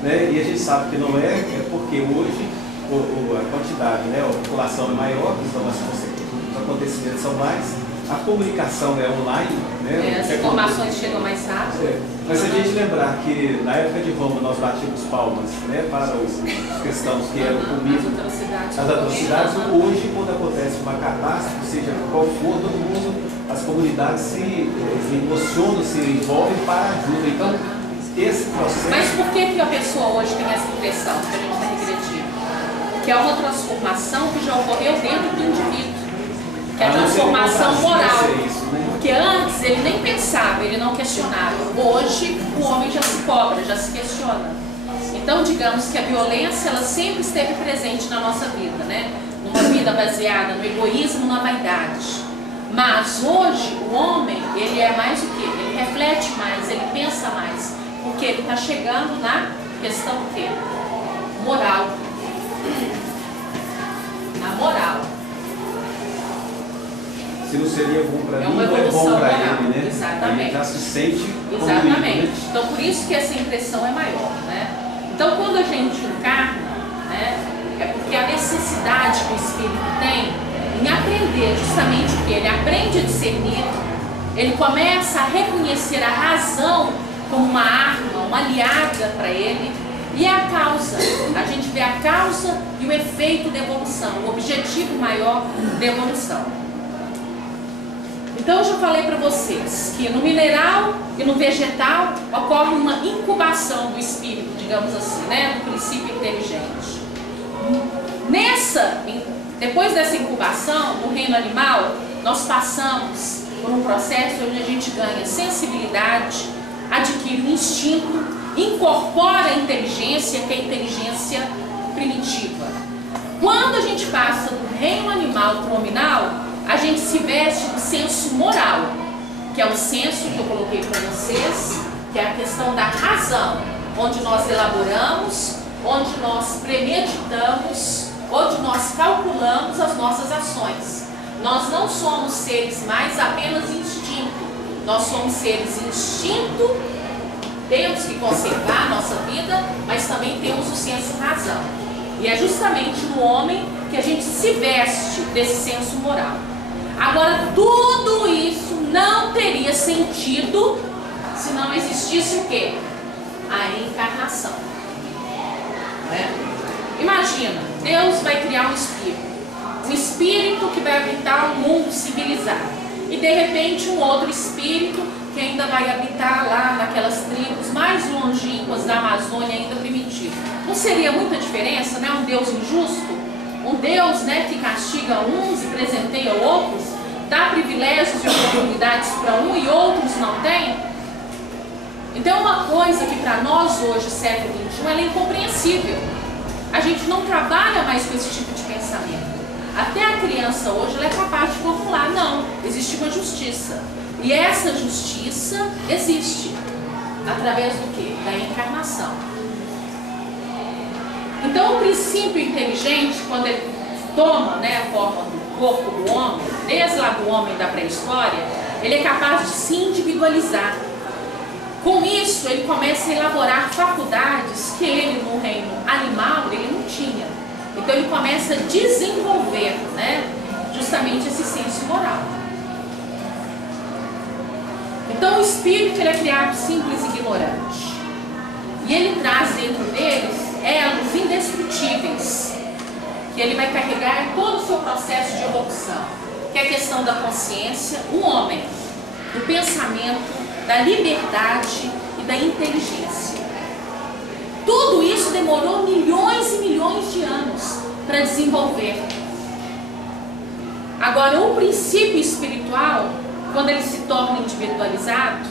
Né? E a gente sabe que não é porque hoje a quantidade, né, a população é maior, então os acontecimentos são mais, a comunicação é online, né? As informações chegam mais rápido. Mas se a gente lembrar que na época de Roma nós batíamos palmas, né, para os cristãos que eram comigo, as atrocidades, hoje quando acontece uma catástrofe, seja qual for, todo mundo, as comunidades se emocionam, se envolvem para ajuda. Então, esse processo... Mas por que a pessoa hoje tem essa impressão que a gente está regredindo? Que é uma transformação que já ocorreu dentro do indivíduo. Que é a transformação moral. Porque antes ele nem pensava, ele não questionava. Hoje o homem já se cobra, já se questiona. Então digamos que a violência ela sempre esteve presente na nossa vida, né? Numa vida baseada no egoísmo, na vaidade. Mas hoje o homem, ele é mais o quê? Ele reflete mais, ele pensa mais. Porque ele está chegando na questão o quê? Moral. Na moral. Se não seria bom para mim, uma não é bom evolução para moral. ele, né? Exatamente. Ele já se sente Exatamente. Né? Então por isso que essa impressão é maior, né? Então quando a gente encarna, né, é porque a necessidade que o espírito tem em aprender justamente o que ele aprende a discernir, ele começa a reconhecer a razão como uma arma, uma aliada para ele, E é a causa, a gente vê a causa e o efeito da evolução, o objetivo maior da evolução. Então eu já falei para vocês que no mineral e no vegetal ocorre uma incubação do espírito, digamos assim, né, do princípio inteligente. Depois dessa incubação, no reino animal, nós passamos por um processo onde a gente ganha sensibilidade, adquire um instinto, incorpora a inteligência, que é a inteligência primitiva. Quando a gente passa do reino animal para o nominal, a gente se veste do senso moral, que é o senso que eu coloquei para vocês, que é a questão da razão, onde nós elaboramos, onde nós premeditamos, onde nós calculamos as nossas ações. Nós não somos seres mais apenas instinto, nós somos seres instinto, temos que conservar a nossa vida, mas também temos o senso razão. E é justamente no homem que a gente se veste desse senso moral. Agora, tudo isso não teria sentido se não existisse o quê? A encarnação. Né? Imagina, Deus vai criar um espírito que vai habitar um mundo civilizado. E de repente um outro espírito que ainda vai habitar lá naquelas tribos mais longínquas da Amazônia ainda primitiva. Não seria muita diferença, né? Um Deus injusto? Um Deus, né, que castiga uns e presenteia outros, dá privilégios e oportunidades para um e outros não têm? Então uma coisa que para nós hoje, século XXI, ela é incompreensível. A gente não trabalha mais com esse tipo de pensamento. Até a criança hoje ela é capaz de formular, não, existe uma justiça. E essa justiça existe através do quê? Da encarnação. Então o princípio inteligente, quando ele toma, né, a forma do corpo do homem, desde lá do homem da pré-história, ele é capaz de se individualizar. Com isso, ele começa a elaborar faculdades que ele, no reino animal, ele não tinha. Então ele começa a desenvolver, né, justamente esse senso moral. Então o espírito ele é criado simples e ignorante. E ele traz dentro deles elos indestrutíveis, que ele vai carregar todo o seu processo de evolução, que é a questão da consciência, o homem, do pensamento, da liberdade e da inteligência. Tudo isso demorou milhões e milhões de anos para desenvolver. Agora, o princípio espiritual, quando ele se torna individualizado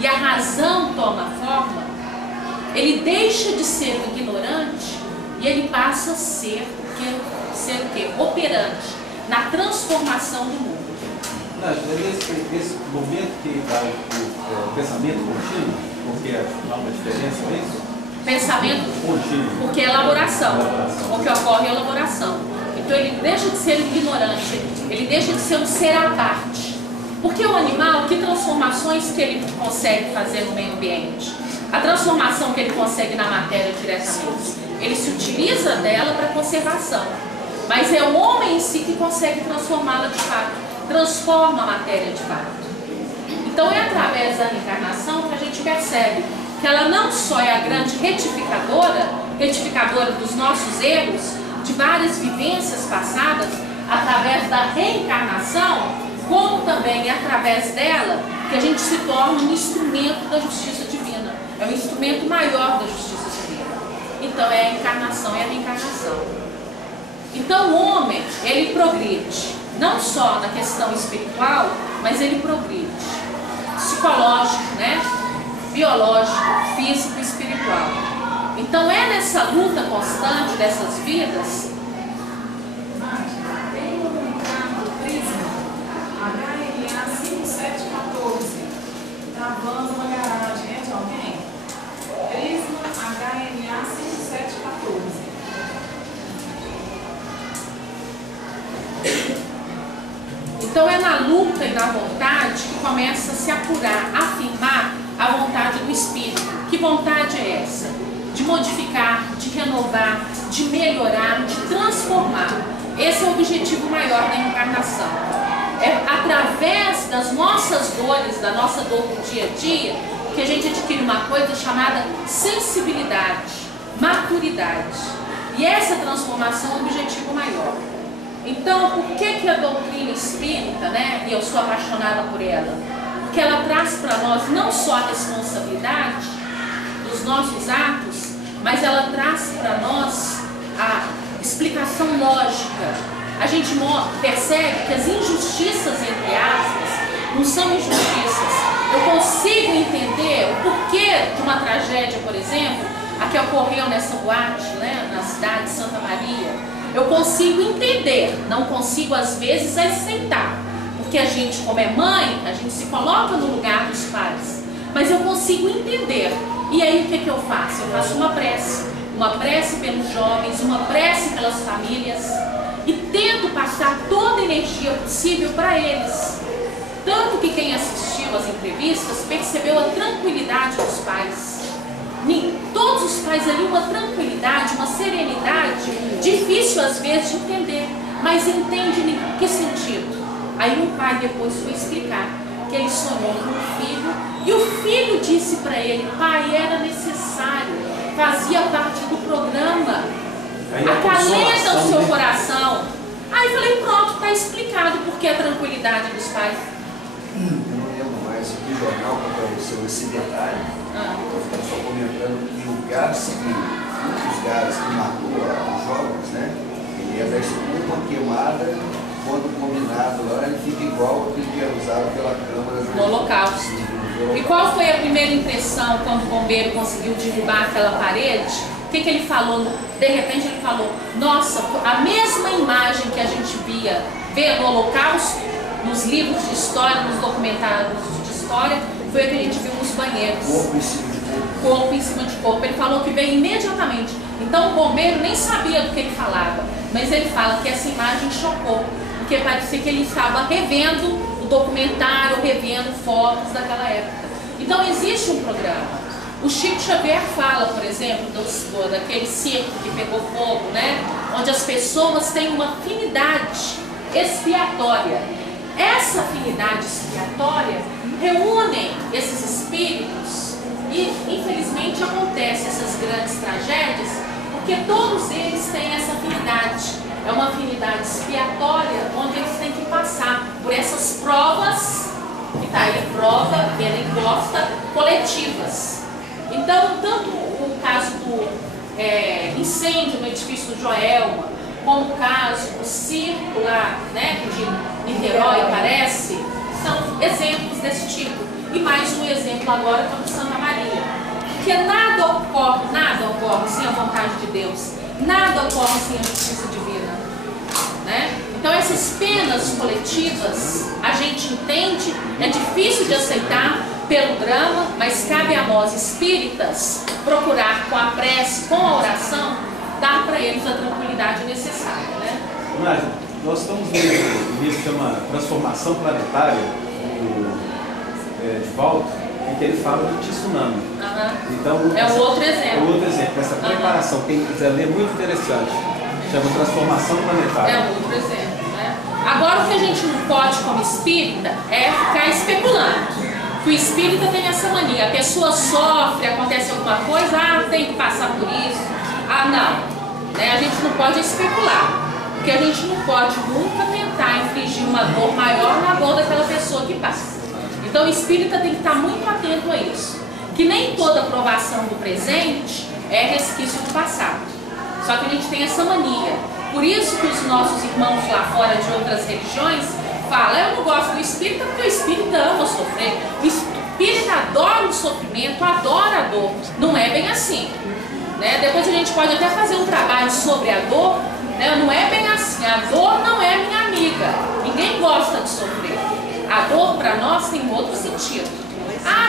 e a razão toma forma, ele deixa de ser um ignorante e ele passa a ser o quê? Operante na transformação do mundo. Esse momento que dá o pensamento contínuo, porque há uma diferença nisso? Pensamento contínuo. Porque é elaboração. O que ocorre é elaboração. Então ele deixa de ser ignorante, ele deixa de ser um ser à parte. Porque o animal, que transformações que ele consegue fazer no meio ambiente? A transformação que ele consegue na matéria diretamente, ele se utiliza dela para conservação. Mas é o homem em si que consegue transformá-la de fato, transforma a matéria de fato. Então é através da reencarnação que a gente percebe que ela não só é a grande retificadora dos nossos erros, de várias vivências passadas, através da reencarnação, como também é através dela que a gente se torna um instrumento da justiça divina. É um instrumento maior da justiça divina. Então é a encarnação e a reencarnação. Então o homem, ele progride, não só na questão espiritual, mas ele progride. Psicológico, né? Biológico, físico e espiritual. Então é nessa luta constante dessas vidas. Tem um carro Prisma HLA 5714 travando uma garagem, é de alguém? Prisma HLA 5714. Então é na luta e na vontade que começa a se apurar, a afirmar a vontade do Espírito. Que vontade é essa? De modificar, de renovar, de melhorar, de transformar. Esse é o objetivo maior da encarnação. É através das nossas dores, da nossa dor do dia a dia, que a gente adquire uma coisa chamada sensibilidade, maturidade. E essa transformação é o objetivo maior. Então, por que a doutrina espírita, né, e eu sou apaixonada por ela? Porque ela traz para nós não só a responsabilidade dos nossos atos, mas ela traz para nós a explicação lógica. A gente percebe que as injustiças, entre aspas, não são injustiças. Eu consigo entender o porquê de uma tragédia, por exemplo, a que ocorreu nessa boate, né, na cidade de Santa Maria. Eu consigo entender, não consigo às vezes aceitar, porque a gente, como é mãe, a gente se coloca no lugar dos pais, mas eu consigo entender. E aí o que eu faço? Eu faço uma prece pelos jovens, uma prece pelas famílias e tento passar toda a energia possível para eles. Tanto que quem assistiu às entrevistas percebeu a tranquilidade dos pais. Todos os pais ali, uma tranquilidade, uma serenidade, difícil às vezes de entender, mas entende em que sentido? Aí o pai depois foi explicar que ele sonhou com o filho e o filho disse para ele: pai, era necessário, fazia parte do programa, acalenta o seu coração. Aí eu falei: pronto, está explicado por que a tranquilidade dos pais. Eu não lembro mais que jornal que apareceu esse detalhe. Eu estou só comentando que o gás civil, um dos gases que matou os jovens, né? Ele é da espuma queimada, quando combinado lá, ele fica igual ao que era usado pela Câmara no Holocausto. E qual foi a primeira impressão quando o bombeiro conseguiu derrubar aquela parede? O que ele falou? De repente ele falou: nossa, a mesma imagem que a gente vê no Holocausto, nos livros de história, nos documentários de história, foi a que a gente viu nos banheiros. Corpo em cima de corpo. Corpo em cima de corpo. Ele falou que veio imediatamente. Então o bombeiro nem sabia do que ele falava, mas ele fala que essa imagem chocou, porque parecia que ele estava revendo o documentário, revendo fotos daquela época. Então existe um programa. O Chico Xavier fala, por exemplo, daquele circo que pegou fogo, né? Onde as pessoas têm uma afinidade expiatória. Essa afinidade expiatória reúne esses espíritos e, infelizmente, acontecem essas grandes tragédias porque todos eles têm essa afinidade. É uma afinidade expiatória onde eles têm que passar por essas provas, que está aí, prova, ela encosta, coletivas. Então, tanto o caso do incêndio no edifício do Joelma, como o caso do circo lá, né, de Niterói, parece, são exemplos desse tipo. E mais um exemplo agora que é o de Santa Maria. Porque nada ocorre sem a vontade de Deus, nada ocorre sem a justiça divina, né? Então essas penas coletivas, a gente entende, é difícil de aceitar pelo drama, mas cabe a nós espíritas procurar com a prece, com a oração, dar para eles a tranquilidade necessária, né? Mas nós estamos vendo um livro que chama Transformação Planetária, de Valdo, em que ele fala do tsunami. Então, é um outro exemplo. É um outro exemplo, essa preparação, quem quiser ler, é muito interessante. Chama Transformação Planetária. É um outro exemplo, né? Agora, o que a gente não pode, como espírita, é ficar especulando. Que o espírita tem essa mania, a pessoa sofre, acontece alguma coisa, tem que passar por isso. Não. Né? A gente não pode especular. Porque a gente não pode nunca tentar infligir uma dor maior na dor daquela pessoa que passa. Então o espírita tem que estar muito atento a isso. Que nem toda provação do presente é resquício do passado. Só que a gente tem essa mania. Por isso que os nossos irmãos lá fora de outras religiões falam: eu não gosto do espírita porque o espírita ama sofrer. O espírita adora o sofrimento, adora a dor. Não é bem assim. Né? Depois a gente pode até fazer um trabalho sobre a dor. Né? Não é bem assim. A dor não é minha amiga. Ninguém gosta de sofrer. A dor para nós tem um outro sentido.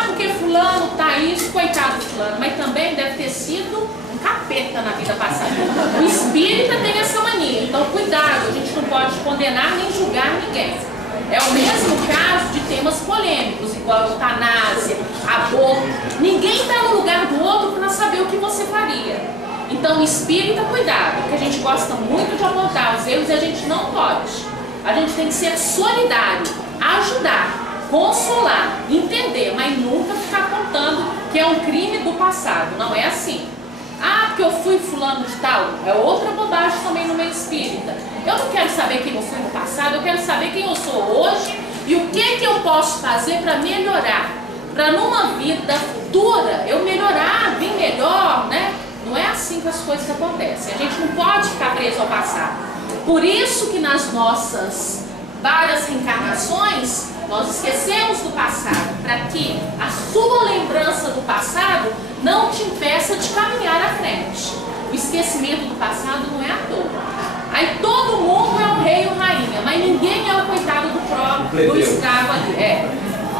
Porque fulano tá isso, coitado de fulano. Mas também deve ter sido um capeta na vida passada. O espírita tem essa mania. Então cuidado, a gente não pode condenar nem julgar ninguém. É o mesmo caso de temas polêmicos, igual a eutanásia, aborto. Ninguém está no lugar do outro para saber o que você faria. Então espírita, cuidado, porque a gente gosta muito de apontar os erros e a gente não pode. A gente tem que ser solidário, ajudar, consolar, entender, mas nunca ficar contando que é um crime do passado. Não é assim. Ah, porque eu fui fulano de tal. É outra bobagem também no meio espírita. Eu não quero saber quem eu fui no passado, eu quero saber quem eu sou hoje e o que eu posso fazer para melhorar. Para numa vida futura eu melhorar, vir melhor, né? Não é assim que as coisas acontecem. A gente não pode ficar preso ao passado. Por isso que nas nossas várias reencarnações nós esquecemos do passado, para que a sua lembrança do passado não te impeça de caminhar à frente. O esquecimento do passado não é à toa. Aí todo mundo é o rei ou rainha, mas ninguém é o coitado do escravo ali.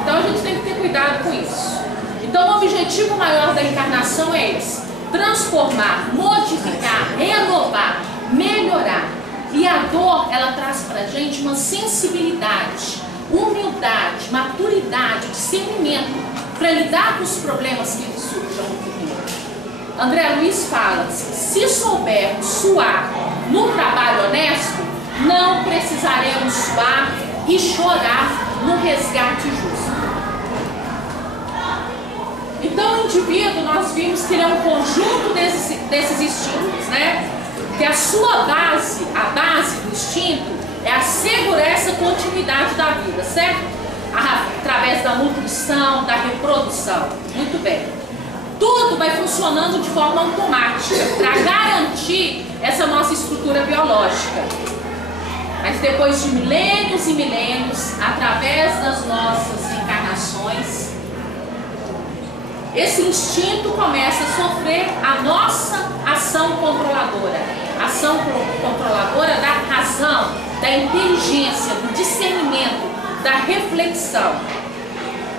Então a gente tem que ter cuidado com isso. Então o objetivo maior da encarnação é esse: transformar, modificar, renovar, melhorar. E a dor, ela traz pra gente uma sensibilidade, humildade, maturidade, discernimento para lidar com os problemas que surjam no futuro. André Luiz fala: se soubermos suar no trabalho honesto, não precisaremos suar e chorar no resgate justo. Então o indivíduo, nós vimos que ele é um conjunto desses instintos, né? Que a sua base, a base do instinto, é assegurar essa continuidade da vida, certo? Através da nutrição, da reprodução. Muito bem. Tudo vai funcionando de forma automática para garantir essa nossa estrutura biológica. Mas depois de milênios e milênios, através das nossas encarnações, esse instinto começa a sofrer a nossa ação controladora. Ação controladora da razão, da inteligência, do discernimento, da reflexão.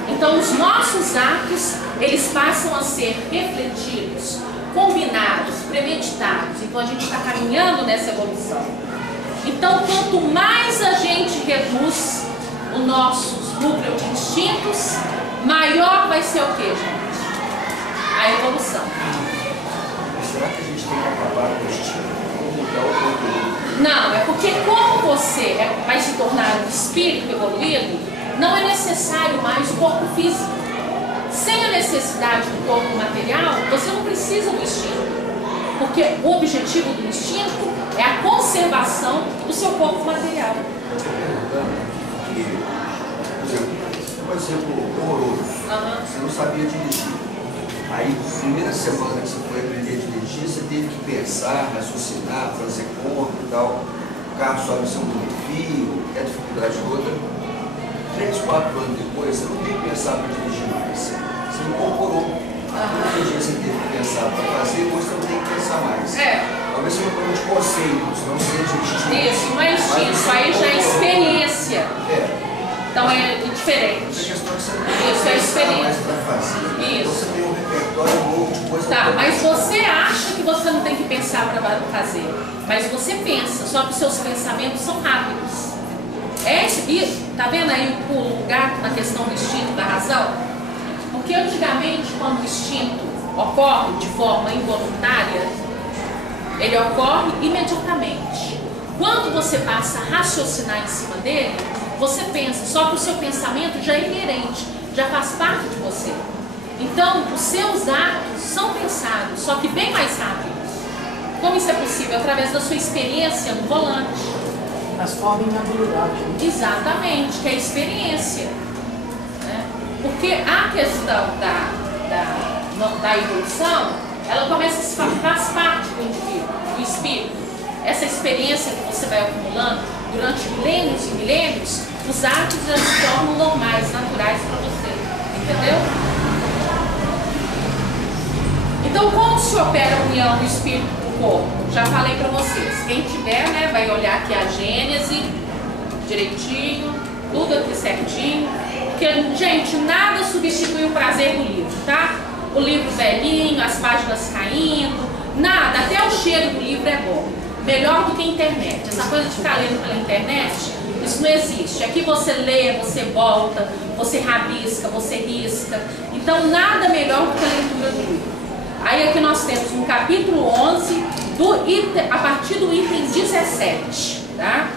Então os nossos atos, eles passam a ser refletidos, combinados, premeditados. Então a gente está caminhando nessa evolução. Então quanto mais a gente reduz os nossos núcleos de instintos, maior vai ser o que, gente? A evolução. Será que a gente tem que acabar com o instinto? Ou mudar o conteúdo? Não, é porque como você vai se tornar um espírito evoluído, não é necessário mais o corpo físico. Sem a necessidade do corpo material, você não precisa do instinto. Porque o objetivo do instinto é a conservação do seu corpo material. Por exemplo, horroroso. Você não sabia dirigir. Aí, primeira semana que você foi aprender a dirigir, você teve que pensar, raciocinar, fazer conta e tal. O carro sobe em cima do fio, é dificuldade toda. 3, 4 anos depois, você não tem que pensar para dirigir mais. Você incorporou. Todo dia você teve que pensar para fazer, hoje você não tem que pensar mais. Talvez seja um problema de conceito, não seja instinto. Isso, não é instinto, isso aí já é experiência. Então é diferente. Isso é experiência. Isso. Você tem um repertório novo de coisa. Tá, mas você acha que você não tem que pensar para fazer. Mas você pensa, só que os seus pensamentos são rápidos. Tá vendo aí o pulo do gato na questão do instinto da razão? Porque antigamente, quando o instinto ocorre de forma involuntária, ele ocorre imediatamente. Quando você passa a raciocinar em cima dele, você pensa, só que o seu pensamento já é inerente, já faz parte de você. Então, os seus atos são pensados, só que bem mais rápidos. Como isso é possível? Através da sua experiência no volante. Transforma em habilidade. Exatamente, que é a experiência. Né? Porque a questão da evolução, ela começa a faz parte do indivíduo, do espírito. Essa experiência que você vai acumulando durante milênios e milênios, os atos já se tornam normais, naturais para você. Entendeu? Então, como se opera a união do espírito com o corpo? Já falei para vocês. Quem tiver, né, vai olhar aqui a Gênese direitinho, tudo aqui certinho. Porque, gente, nada substitui o prazer do livro, tá? O livro velhinho, as páginas caindo, nada. Até o cheiro do livro é bom. Melhor do que a internet. Essa coisa de ficar lendo pela internet, isso não existe. Aqui você lê, você volta, você rabisca, você risca. Então, nada melhor do que a leitura do livro. Aí aqui nós temos no capítulo 11, a partir do item 17, tá?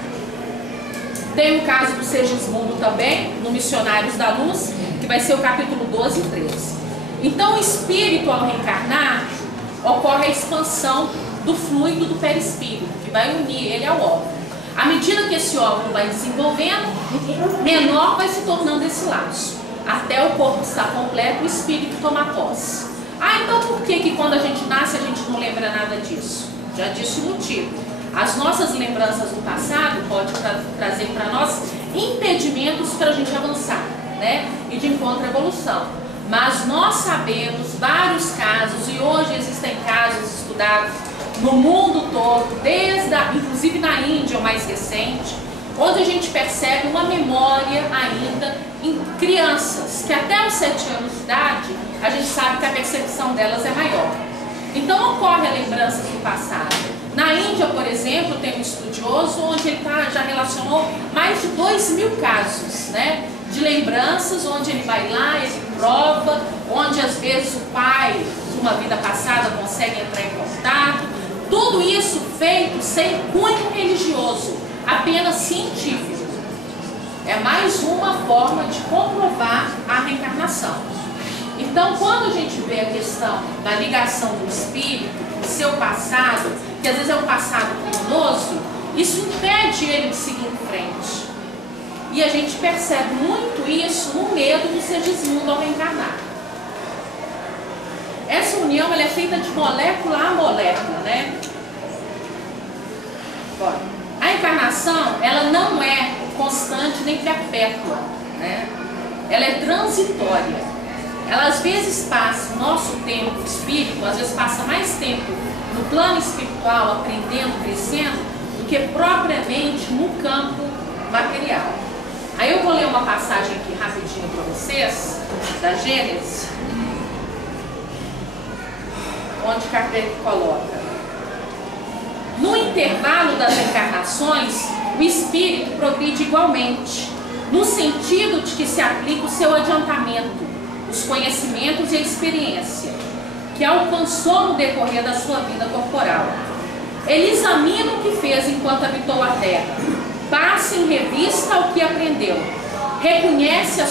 Tem o caso do Segismundo também, no Missionários da Luz, que vai ser o capítulo 12 e 13. Então o espírito, ao reencarnar, ocorre a expansão do fluido do perispírito, que vai unir ele ao óvulo. À medida que esse óvulo vai desenvolvendo, menor vai se tornando esse laço, até o corpo estar completo e o espírito tomar posse. Então por que quando a gente nasce a gente não lembra nada disso? Já disse o motivo. As nossas lembranças do passado podem trazer para nós impedimentos para a gente avançar, né? E de encontro à evolução. Mas nós sabemos vários casos, e hoje existem casos estudados no mundo todo, inclusive na Índia, o mais recente, onde a gente percebe uma memória ainda em crianças, que até os 7 anos de idade, a gente sabe que a percepção delas é maior. Então ocorre a lembrança do passado. Na Índia, por exemplo, tem um estudioso onde ele já relacionou mais de 2.000 casos, né, de lembranças, onde ele vai lá, ele prova, onde às vezes o pai de uma vida passada consegue entrar em contato. Tudo isso feito sem cunho religioso, apenas científico. É mais uma forma de comprovar a reencarnação. Então, quando a gente vê a questão da ligação do espírito, do seu passado, que às vezes é um passado criminoso, isso impede ele de seguir em frente. E a gente percebe muito isso no medo do Segismundo ao reencarnar. Essa união ela é feita de molécula a molécula, né? Bom, a encarnação ela não é constante nem perpétua, né? Ela é transitória. Ela às vezes passa, nosso tempo espírito, às vezes passa mais tempo no plano espiritual, aprendendo, crescendo, do que propriamente no campo material. Aí eu vou ler uma passagem aqui rapidinho para vocês, da Gênesis, onde Kardec coloca: no intervalo das encarnações, o espírito progride igualmente, no sentido de que se aplica o seu adiantamento, os conhecimentos e a experiência que alcançou no decorrer da sua vida corporal. Ele examina o que fez enquanto habitou a terra, passa em revista ao que aprendeu, reconhece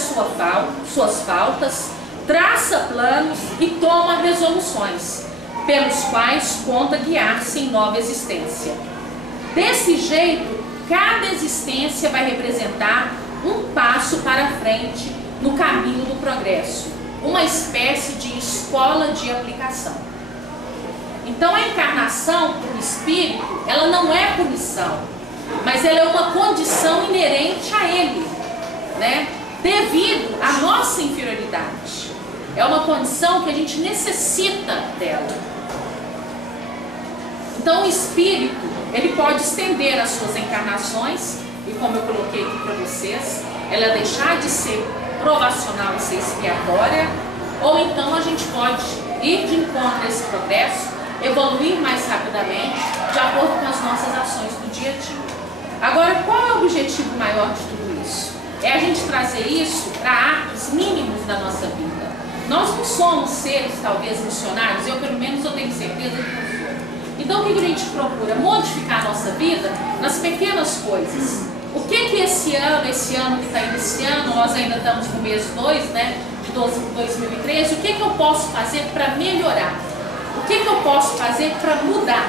suas faltas, traça planos e toma resoluções, pelos quais conta guiar-se em nova existência. Desse jeito, cada existência vai representar um passo para frente no caminho do progresso, uma espécie de escola de aplicação. Então a encarnação para o espírito, ela não é punição, mas ela é uma condição inerente a ele, né? Devido à nossa inferioridade. É uma condição que a gente necessita dela. Então o espírito, ele pode estender as suas encarnações, e como eu coloquei aqui para vocês, ela deixar de ser provacional e ser expiatória, ou então a gente pode ir de encontro a esse progresso, evoluir mais rapidamente, de acordo com as nossas ações do dia a dia. Agora, qual é o objetivo maior de tudo isso? É a gente trazer isso para atos mínimos da nossa vida. Nós não somos seres, talvez, missionários, pelo menos eu tenho certeza que não sou. Então, o que a gente procura? Modificar a nossa vida nas pequenas coisas. O que esse ano que está iniciando, nós ainda estamos no mês 2, né, de 2013, o que eu posso fazer para melhorar? O que eu posso fazer para mudar?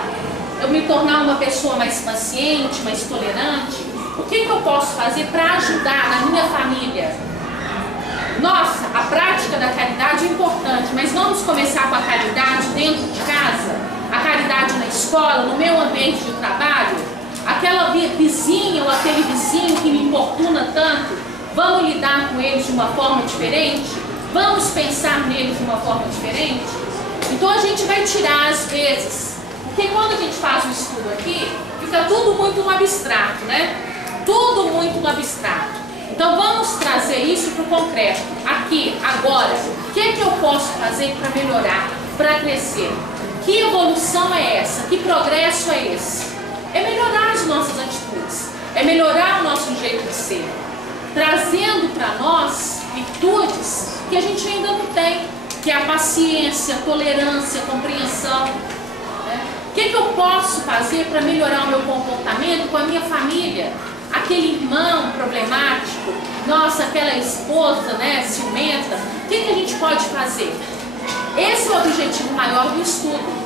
Eu me tornar uma pessoa mais paciente, mais tolerante? O que eu posso fazer para ajudar na minha família? Nossa, a prática da caridade é importante, mas vamos começar com a caridade dentro de casa? A caridade na escola, no meu ambiente de trabalho? Aquela vizinha ou aquele vizinho que me importuna tanto, vamos lidar com eles de uma forma diferente? Vamos pensar neles de uma forma diferente? Então a gente vai tirar às vezes, porque quando a gente faz um estudo aqui, fica tudo muito no abstrato, né? Tudo muito no abstrato. Então vamos trazer isso para o concreto, aqui, agora. O que eu posso fazer para melhorar, para crescer? Que evolução é essa? Que progresso é esse? É melhorar as nossas atitudes, é melhorar o nosso jeito de ser, trazendo para nós virtudes que a gente ainda não tem, que é a paciência, a tolerância, a compreensão. Né? O que eu posso fazer para melhorar o meu comportamento com a minha família? Aquele irmão problemático, nossa, aquela esposa, né, ciumenta, o que a gente pode fazer? Esse é o objetivo maior do estudo.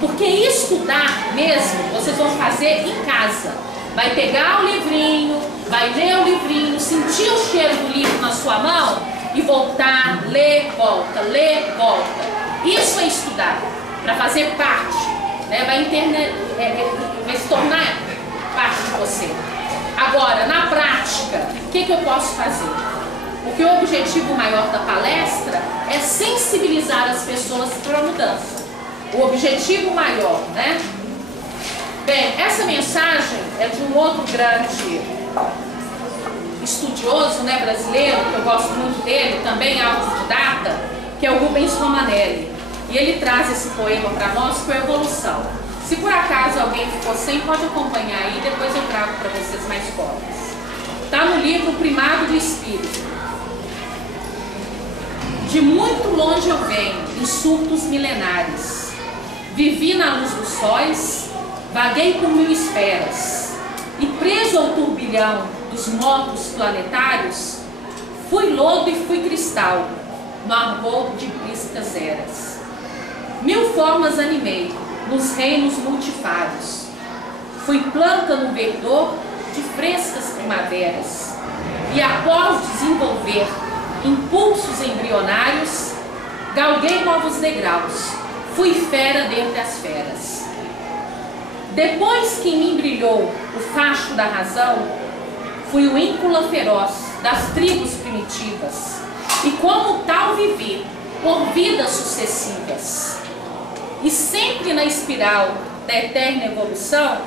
Porque estudar mesmo, vocês vão fazer em casa. Vai pegar o livrinho, vai ler o livrinho, sentir o cheiro do livro na sua mão e voltar, ler, volta, ler, volta. Isso é estudar, para fazer parte, né? Vai se tornar parte de você. Agora, na prática, o que eu posso fazer? Porque o objetivo maior da palestra é sensibilizar as pessoas para a mudança. O objetivo maior, né? Bem, essa mensagem é de um outro grande estudioso, né, brasileiro, que eu gosto muito dele, também autodidata, que é o Rubens Romanelli. E ele traz esse poema para nós com a evolução. Se por acaso alguém ficou sem, pode acompanhar aí, depois eu trago para vocês mais cópias. Está no livro Primado do Espírito. De muito longe eu venho, em surtos milenares. Vivi na luz dos sóis, vaguei por 1000 esferas. E preso ao turbilhão dos mortos planetários, fui lodo e fui cristal, no arbor de priscas eras. 1000 formas animei, nos reinos multifários. Fui planta no verdor de frescas primaveras. E após desenvolver impulsos embrionários, galguei novos degraus, fui fera dentre as feras. Depois que em mim brilhou o facho da razão, fui o íncula feroz das tribos primitivas, e como tal vivi por vidas sucessivas. E sempre na espiral da eterna evolução,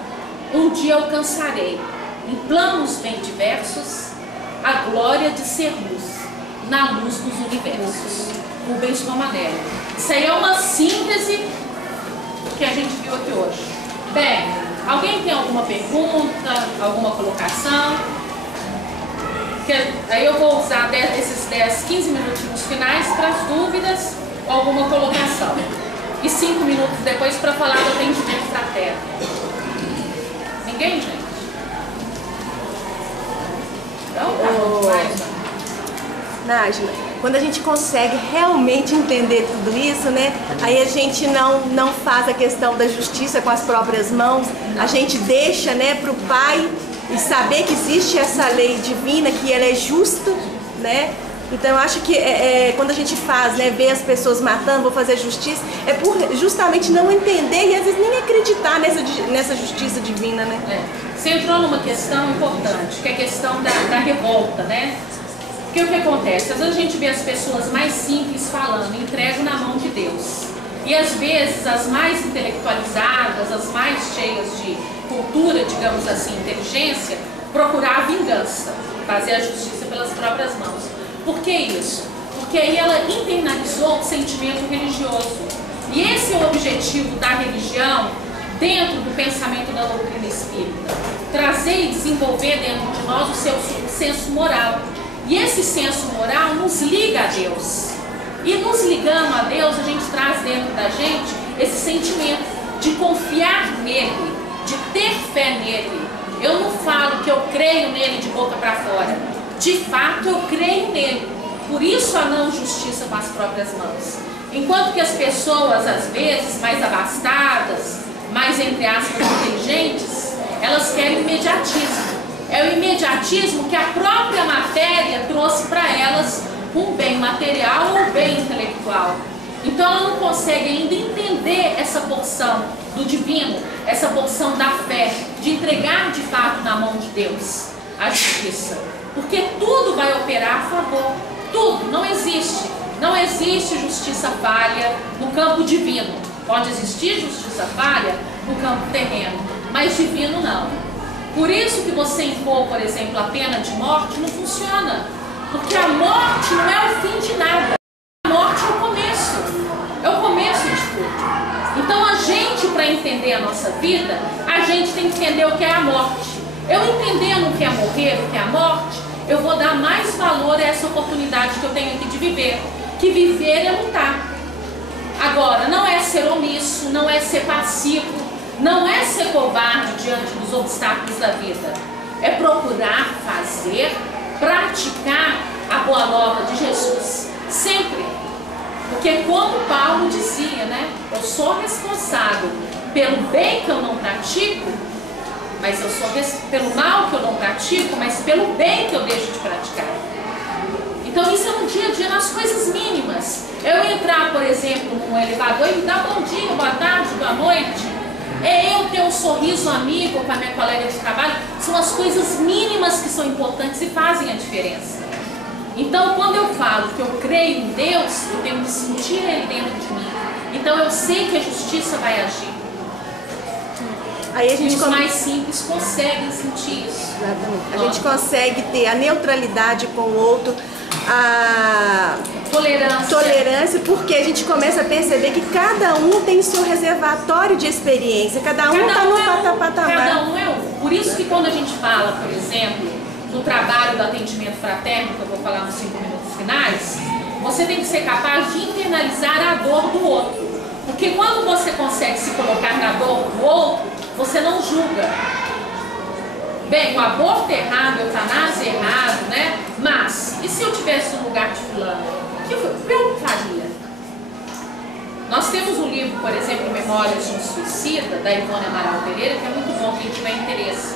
um dia alcançarei, em planos bem diversos, a glória de ser luz, na luz dos universos. Rubens Romanelli. Isso aí é uma síntese que a gente viu aqui hoje. Bem, alguém tem alguma pergunta, alguma colocação? Que aí eu vou usar esses 10, 15 minutinhos finais para as dúvidas ou alguma colocação. E 5 minutos depois para falar do atendimento fraterno. Ninguém, gente? Então, tá bom, mais. Nájila, quando a gente consegue realmente entender tudo isso, né? Aí a gente não faz a questão da justiça com as próprias mãos, a gente deixa, né, para o Pai e saber que existe essa lei divina, que ela é justa, né? Então eu acho que quando a gente faz, né, ver as pessoas matando, vou fazer justiça, é por justamente não entender e às vezes nem acreditar nessa justiça divina, né? Você entrou numa questão importante, que é a questão da revolta, né? Porque o que acontece? Às vezes a gente vê as pessoas mais simples falando, entrego na mão de Deus. E às vezes as mais intelectualizadas, as mais cheias de cultura, digamos assim, inteligência, procurar a vingança, fazer a justiça pelas próprias mãos. Por que isso? Porque aí ela internalizou o sentimento religioso. E esse é o objetivo da religião dentro do pensamento da doutrina espírita. Trazer e desenvolver dentro de nós o seu senso moral. E esse senso moral nos liga a Deus. E nos ligando a Deus, a gente traz dentro da gente esse sentimento de confiar nele, de ter fé nele. Eu não falo que eu creio nele de boca para fora. De fato, eu creio nele. Por isso a não justiça com as próprias mãos. Enquanto que as pessoas, às vezes, mais abastadas, mais, entre aspas, inteligentes, elas querem imediatismo. É o imediatismo que a própria matéria trouxe para elas, um bem material ou bem intelectual. Então ela não consegue ainda entender essa porção do divino, essa porção da fé, de entregar de fato na mão de Deus a justiça. Porque tudo vai operar a favor, tudo, não existe. Não existe justiça falha no campo divino. Pode existir justiça falha no campo terreno, mas divino não. Por isso que você impor, por exemplo, a pena de morte não funciona. Porque a morte não é o fim de nada. A morte é o começo. É o começo de tudo. Então a gente, para entender a nossa vida, a gente tem que entender o que é a morte. Eu entendendo o que é morrer, o que é a morte, eu vou dar mais valor a essa oportunidade que eu tenho aqui de viver. Que viver é lutar. Agora, não é ser omisso, não é ser passivo, não é ser covarde diante dos obstáculos da vida. É procurar fazer, praticar a boa nova de Jesus. Sempre. Porque como Paulo dizia, né? Eu sou responsável pelo bem que eu não pratico, mas eu sou pelo mal que eu não pratico, mas pelo bem que eu deixo de praticar. Então isso é no dia a dia, nas coisas mínimas. Eu entrar, por exemplo, num elevador e me dar bom dia, boa tarde, boa noite. É eu ter um sorriso amigo com a minha colega de trabalho. São as coisas mínimas que são importantes e fazem a diferença. Então, quando eu falo que eu creio em Deus, eu tenho que sentir Ele dentro de mim. Então, eu sei que a justiça vai agir. Aí a gente e os mais simples conseguem sentir isso. Exatamente. A gente consegue ter a neutralidade com o outro, a tolerância, porque a gente começa a perceber que cada um tem seu reservatório de experiência, cada um está no patamar. Cada um é um. Por isso que quando a gente fala, por exemplo, no trabalho do atendimento fraterno, que eu vou falar nos 5 minutos finais, você tem que ser capaz de internalizar a dor do outro. Porque quando você consegue se colocar na dor do outro, você não julga. Bem, o aborto é errado, a eutanásia é errado, né? Mas, e se eu tivesse no lugar de fulano? O que eu faria? Nós temos um livro, por exemplo, Memórias de um Suicida, da Ivone Amaral Pereira, que é muito bom quem tiver interesse.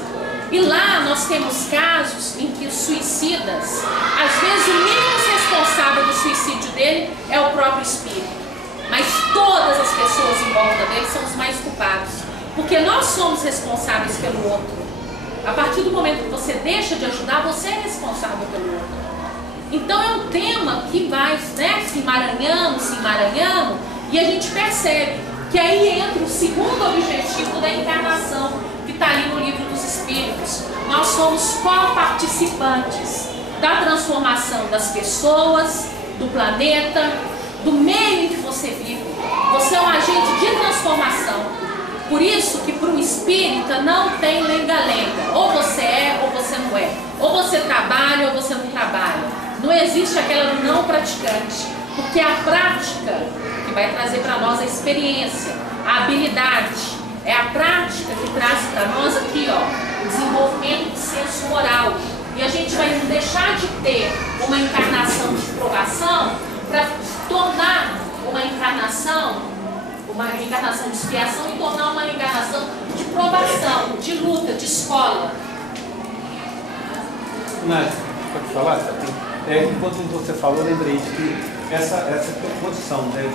E lá nós temos casos em que os suicidas, às vezes o menos responsável do suicídio dele é o próprio espírito. Mas todas as pessoas em volta dele são os mais culpados. Porque nós somos responsáveis pelo outro. A partir do momento que você deixa de ajudar, você é responsável pelo outro. Então é um tema que vai, né, se emaranhando, e a gente percebe que aí entra o segundo objetivo da encarnação, que está ali no Livro dos Espíritos. Nós somos co-participantes da transformação das pessoas, do planeta, do meio em que você vive. Você é um agente de transformação. Por isso que para o espírita não tem lenga-lenga. Ou você é ou você não é. Ou você trabalha ou você não trabalha. Não existe aquela do não praticante. Porque a prática que vai trazer para nós a experiência, a habilidade. É a prática que traz para nós aqui, ó, o desenvolvimento do senso moral. E a gente vai deixar de ter uma encarnação de provação para tornar uma reencarnação de expiação e tornar uma reencarnação de provação, de luta, de escola. Nádia, pode falar? Enquanto você falou, eu lembrei de que essa condição, né, de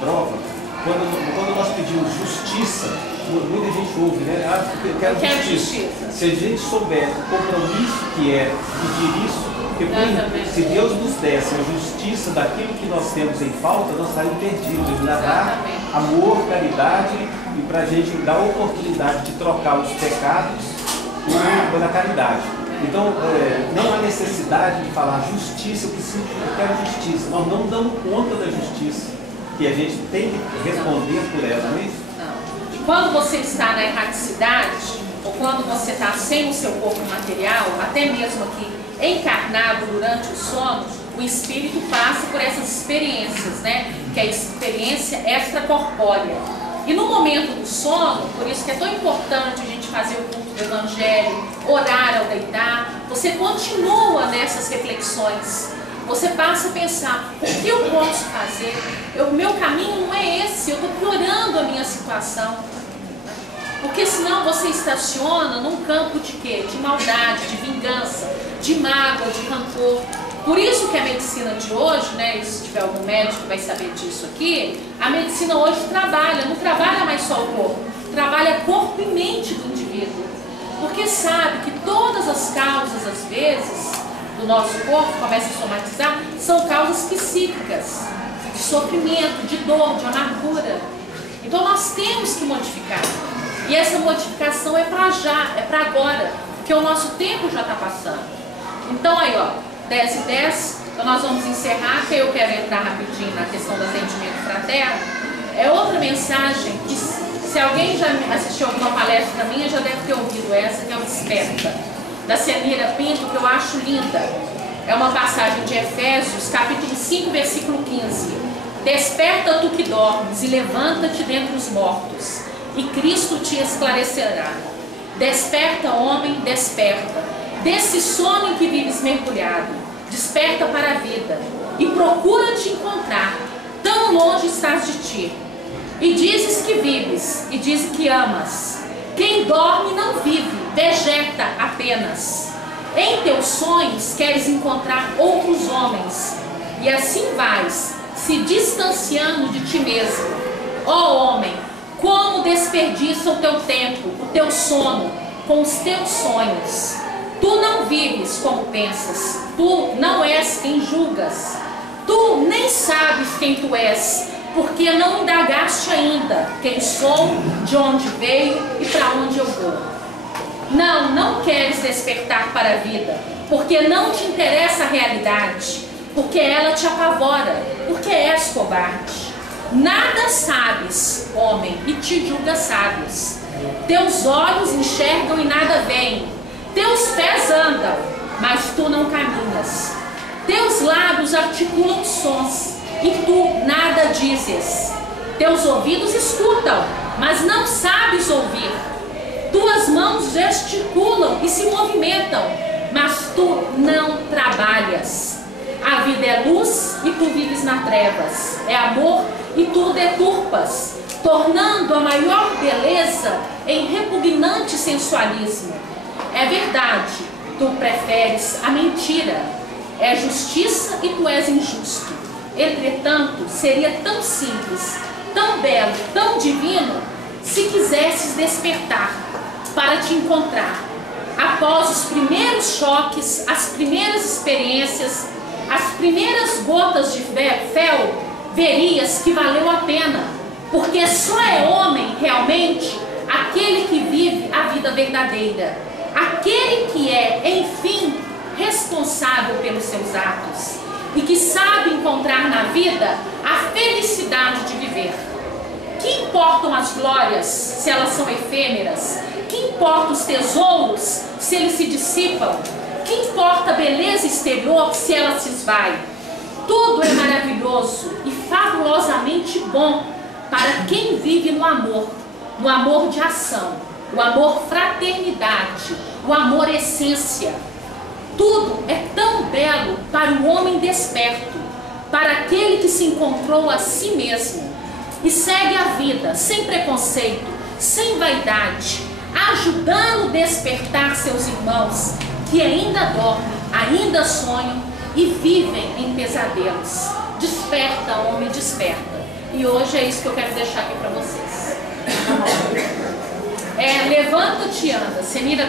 prova, quando nós pedimos justiça, muita gente ouve, né? Ah, eu quero justiça. Se a gente souber o compromisso que é pedir isso, porque se Deus nos desse a justiça daquilo que nós temos em falta, nós estaríamos perdidos. Ele nos dá amor, caridade, e para a gente dar a oportunidade de trocar os pecados pela caridade. Então, não há necessidade de falar justiça, o que significa que é justiça. Nós não damos conta da justiça, que a gente tem que responder por ela, não é isso? Não. Quando você está na erraticidade, ou quando você está sem o seu corpo material, até mesmo aqui encarnado durante o sono, o espírito passa por essas experiências, né? Que é a experiência extracorpórea. E no momento do sono, por isso que é tão importante a gente fazer o culto do Evangelho, orar ao deitar, você continua nessas reflexões. Você passa a pensar, o que eu posso fazer? O meu caminho não é esse, eu estou piorando a minha situação. Porque senão você estaciona num campo de quê? De maldade, de vingança, de mágoa, de rancor. Por isso que a medicina de hoje, né, e se tiver algum médico que vai saber disso aqui, a medicina hoje não trabalha mais só o corpo, trabalha corpo e mente do indivíduo. Porque sabe que todas as causas, às vezes, do nosso corpo, começa a somatizar, são causas psíquicas, de sofrimento, de dor, de amargura. Então nós temos que modificar. E essa modificação é para já, é para agora, porque o nosso tempo já está passando. Então aí, ó, 10h10, então nós vamos encerrar, que eu quero entrar rapidinho na questão do atendimento fraterno. É outra mensagem que, se alguém já assistiu alguma palestra minha, já deve ter ouvido essa, que é o Desperta, da Senira Pinto, que eu acho linda. É uma passagem de Efésios, capítulo 5, versículo 15. Desperta tu que dormes e levanta-te dentre os mortos, e Cristo te esclarecerá. Desperta, homem, desperta. Desse sono em que vives mergulhado, desperta para a vida e procura te encontrar. Tão longe estás de ti. E dizes que vives, e dizes que amas. Quem dorme não vive, vegeta apenas. Em teus sonhos queres encontrar outros homens, e assim vais, se distanciando de ti mesmo. Ó homem, como desperdiça o teu tempo, o teu sono, com os teus sonhos. Tu não vives como pensas, tu não és quem julgas. Tu nem sabes quem tu és, porque não indagaste ainda quem sou, de onde veio e para onde eu vou. Não queres despertar para a vida, porque não te interessa a realidade, porque ela te apavora, porque és covarde. Nada sabes, homem, e te julgas sábios. Teus olhos enxergam e nada veem. Teus pés andam, mas tu não caminhas. Teus lábios articulam sons, e tu nada dizes. Teus ouvidos escutam, mas não sabes ouvir. Tuas mãos gesticulam e se movimentam, mas tu não trabalhas. A vida é luz e tu vives nas trevas. É amor e tu deturpas, tornando a maior beleza em repugnante sensualismo. É verdade, tu preferes a mentira. É justiça e tu és injusto. Entretanto, seria tão simples, tão belo, tão divino, se quisesses despertar para te encontrar. Após os primeiros choques, as primeiras experiências, as primeiras gotas de fel, verias que valeu a pena, porque só é homem realmente aquele que vive a vida verdadeira, aquele que é, enfim, responsável pelos seus atos e que sabe encontrar na vida a felicidade de viver. Que importam as glórias se elas são efêmeras? Que importam os tesouros se eles se dissipam? Que importa a beleza exterior se ela se esvai? Tudo é maravilhoso e fabulosamente bom para quem vive no amor de ação, o amor fraternidade, o amor essência. Tudo é tão belo para o homem desperto, para aquele que se encontrou a si mesmo e segue a vida sem preconceito, sem vaidade, ajudando a despertar seus irmãos que ainda dormem, ainda sonham e vivem em pesadelos. Desperta, homem, desperta. E hoje é isso que eu quero deixar aqui para vocês. Levanta-te e anda, Semira.